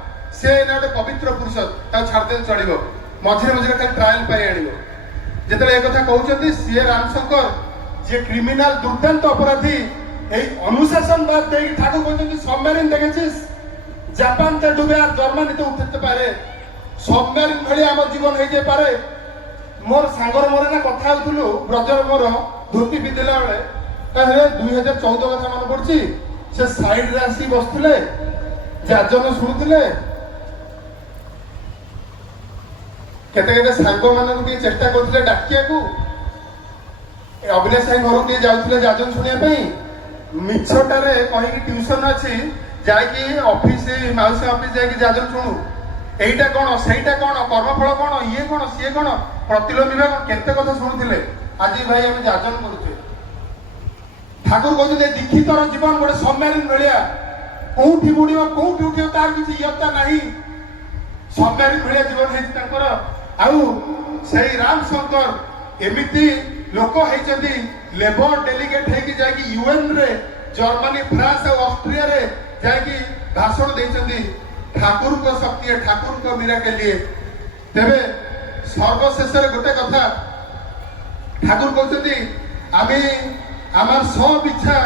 से ना गोटे पवित्र पुरुष ता छाड़दे चलिबो मझिरे मझिरे खाली ट्रायल पाई आनिबो जेतले ए कथा कहउछन्ती सीए रामशंकर जे क्रिमिनल दुर्दांत अपराधी এই অনুশাসনবাদ দেখি ঠাকুর বলছেন সাবমেরিন দেখেছিস জাপানতে ডুবে আর জার্মানিতে উঠতে পারে সাবমেরিন ভଳି আমার জীবন হয়ে যেতে পারে মোর সাঙ্গর মোরে না কথা হউতুলু ব্রজর মোর ধুতি পিঁধিলা বেলে তাহলে 2014 কথা মনে পড়ছি সে সাইড রে আসি বসতুলে যাজন শুনুଥିଲେ কেতে কেতে সাঙ্গ মানকু টিকে চেষ্টা করଥିଲେ ডাকিয়াকু অবিନାশ ସାଇ ଘରକୁ ଟିକେ ଯାଉଥିଲେ ଯାଜନ ଶୁଣିବା ପାଇଁ ମିଛଟାରେ କହିକି ଟ୍ୟୁସନ ଅଛି ଯାଇକି ଅଫିସ ମାଉସୀ ଅଫିସ ଯାଇକି ଯାଜନ ଶୁଣୁ এইটা কোন সেইটা কোন কর্মফল কোন ইয়ে কোন সিয়ে কোন প্রতিলোমী কোন কেতে কথা শুনুଥିଲେ আজি ভাই আমি যাজন করুছে ঠাকুর কହୁଛନ୍ତି দীক্ষিতর জীবন গোটে সম্মেলন ভଳିଆ কোଉଠି ବୁଡ଼ିବ କୋଉଠି ଉଠିବ ତାର କିଛି ଇୟତ୍ତା ନାହିଁ ସମ୍মেলନ ଭଳିଆ ଜୀବନ ହେଇଛି ତାଙ୍କର ଆଉ ସେଇ ରାମ ଶଙ୍କର ଏମିତି लोक होती लेबर डेलीगेट होगी जाकि यूएन रे जर्मनी फ्रांस और ऑस्ट्रिया रे जाकि भाषण देइछन्ती ठाकुर को शक्ति है ठाकुर को मीरा के लिए तेबे सर्वशेष रे गोटे कथा ठाकुर कहउछन्ती आमी आमार सब इच्छा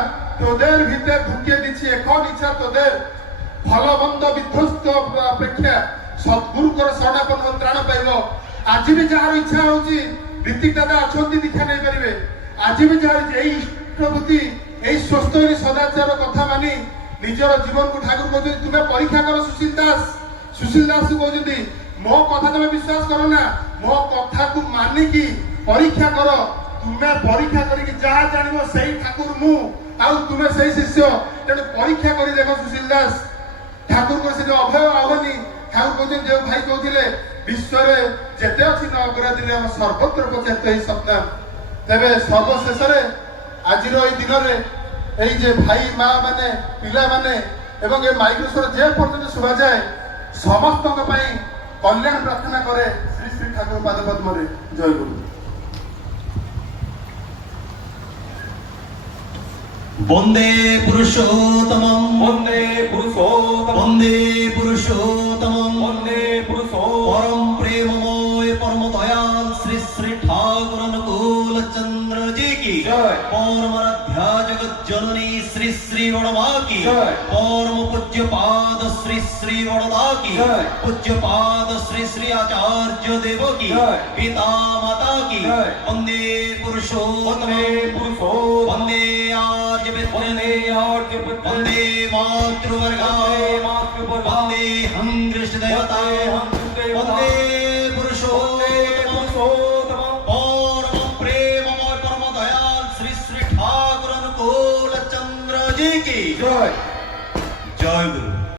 तोदेर भीतर ढुकिए दिछि এখন इच्छा तोदेर भल बंद विध्वस्त अपेक्षा सद्गुरु कर शरणापन्न त्राण पाइबो आज भी जार इच्छा होची ऋतिक दादा अछंती दीक्षा नहीं पारे आज भी जहाँ इष्टपति यही स्वस्थ सदाचार कथा मानी निजर जीवन को ठाकुर कहते तुम्हें परीक्षा कर सुशील दास को कहते मो कथा तुम्हें विश्वास करो ना मो कथा को मानिकी परीक्षा कर तुम्हें परीक्षा करके जहाँ जान से ठाकुर मु आउ तुम्हें से शिष्य तेणु परीक्षा कर देख सुशील दास ठाकुर को से अभय आवनी ठाकुर कहते जो भाई कहते विश्व जेते अच्छी नगरादी आम सर्वत्र प्रचेत ही सप्ताह तेरे सर्वशेष आज दिन में जे भाई माँ माने पिला माने एवं ये माइक्रोस्वर जे पर्यटन शुभा जाए समस्त कल्याण प्रार्थना करे श्री श्री ठाकुर पादपद्म जय गुरु वंदे पुरुषोत्तमं वंदे पुरुषोत्तमं वंदे पुरुषोत्तमं वंदे पुरुषोत्तमं परम प्रेममय परम दयाल श्री श्री ठाकुर अनुकूल चंद्र जी की जय। परमाराध्या जगत जननी श्री श्री वड़मा की जय। परम पूज्य पाद श्री श्री वड़दा की जय। पूज्य पाद श्री श्री आचार्य देव की जय। पिता माता की जय। वंदे पुरुषोत्तमं वंदे पुरुषोत्तमं वंदे आर्य वंदे आर्य वंदे मातृवर्गा वंदे हम कृष्ण देवता वंदे पुरुषोत्तम परम प्रेममय परम दयाल श्री श्री ठाकुर अनुकूल चंद्र जी की जय जय गुरु।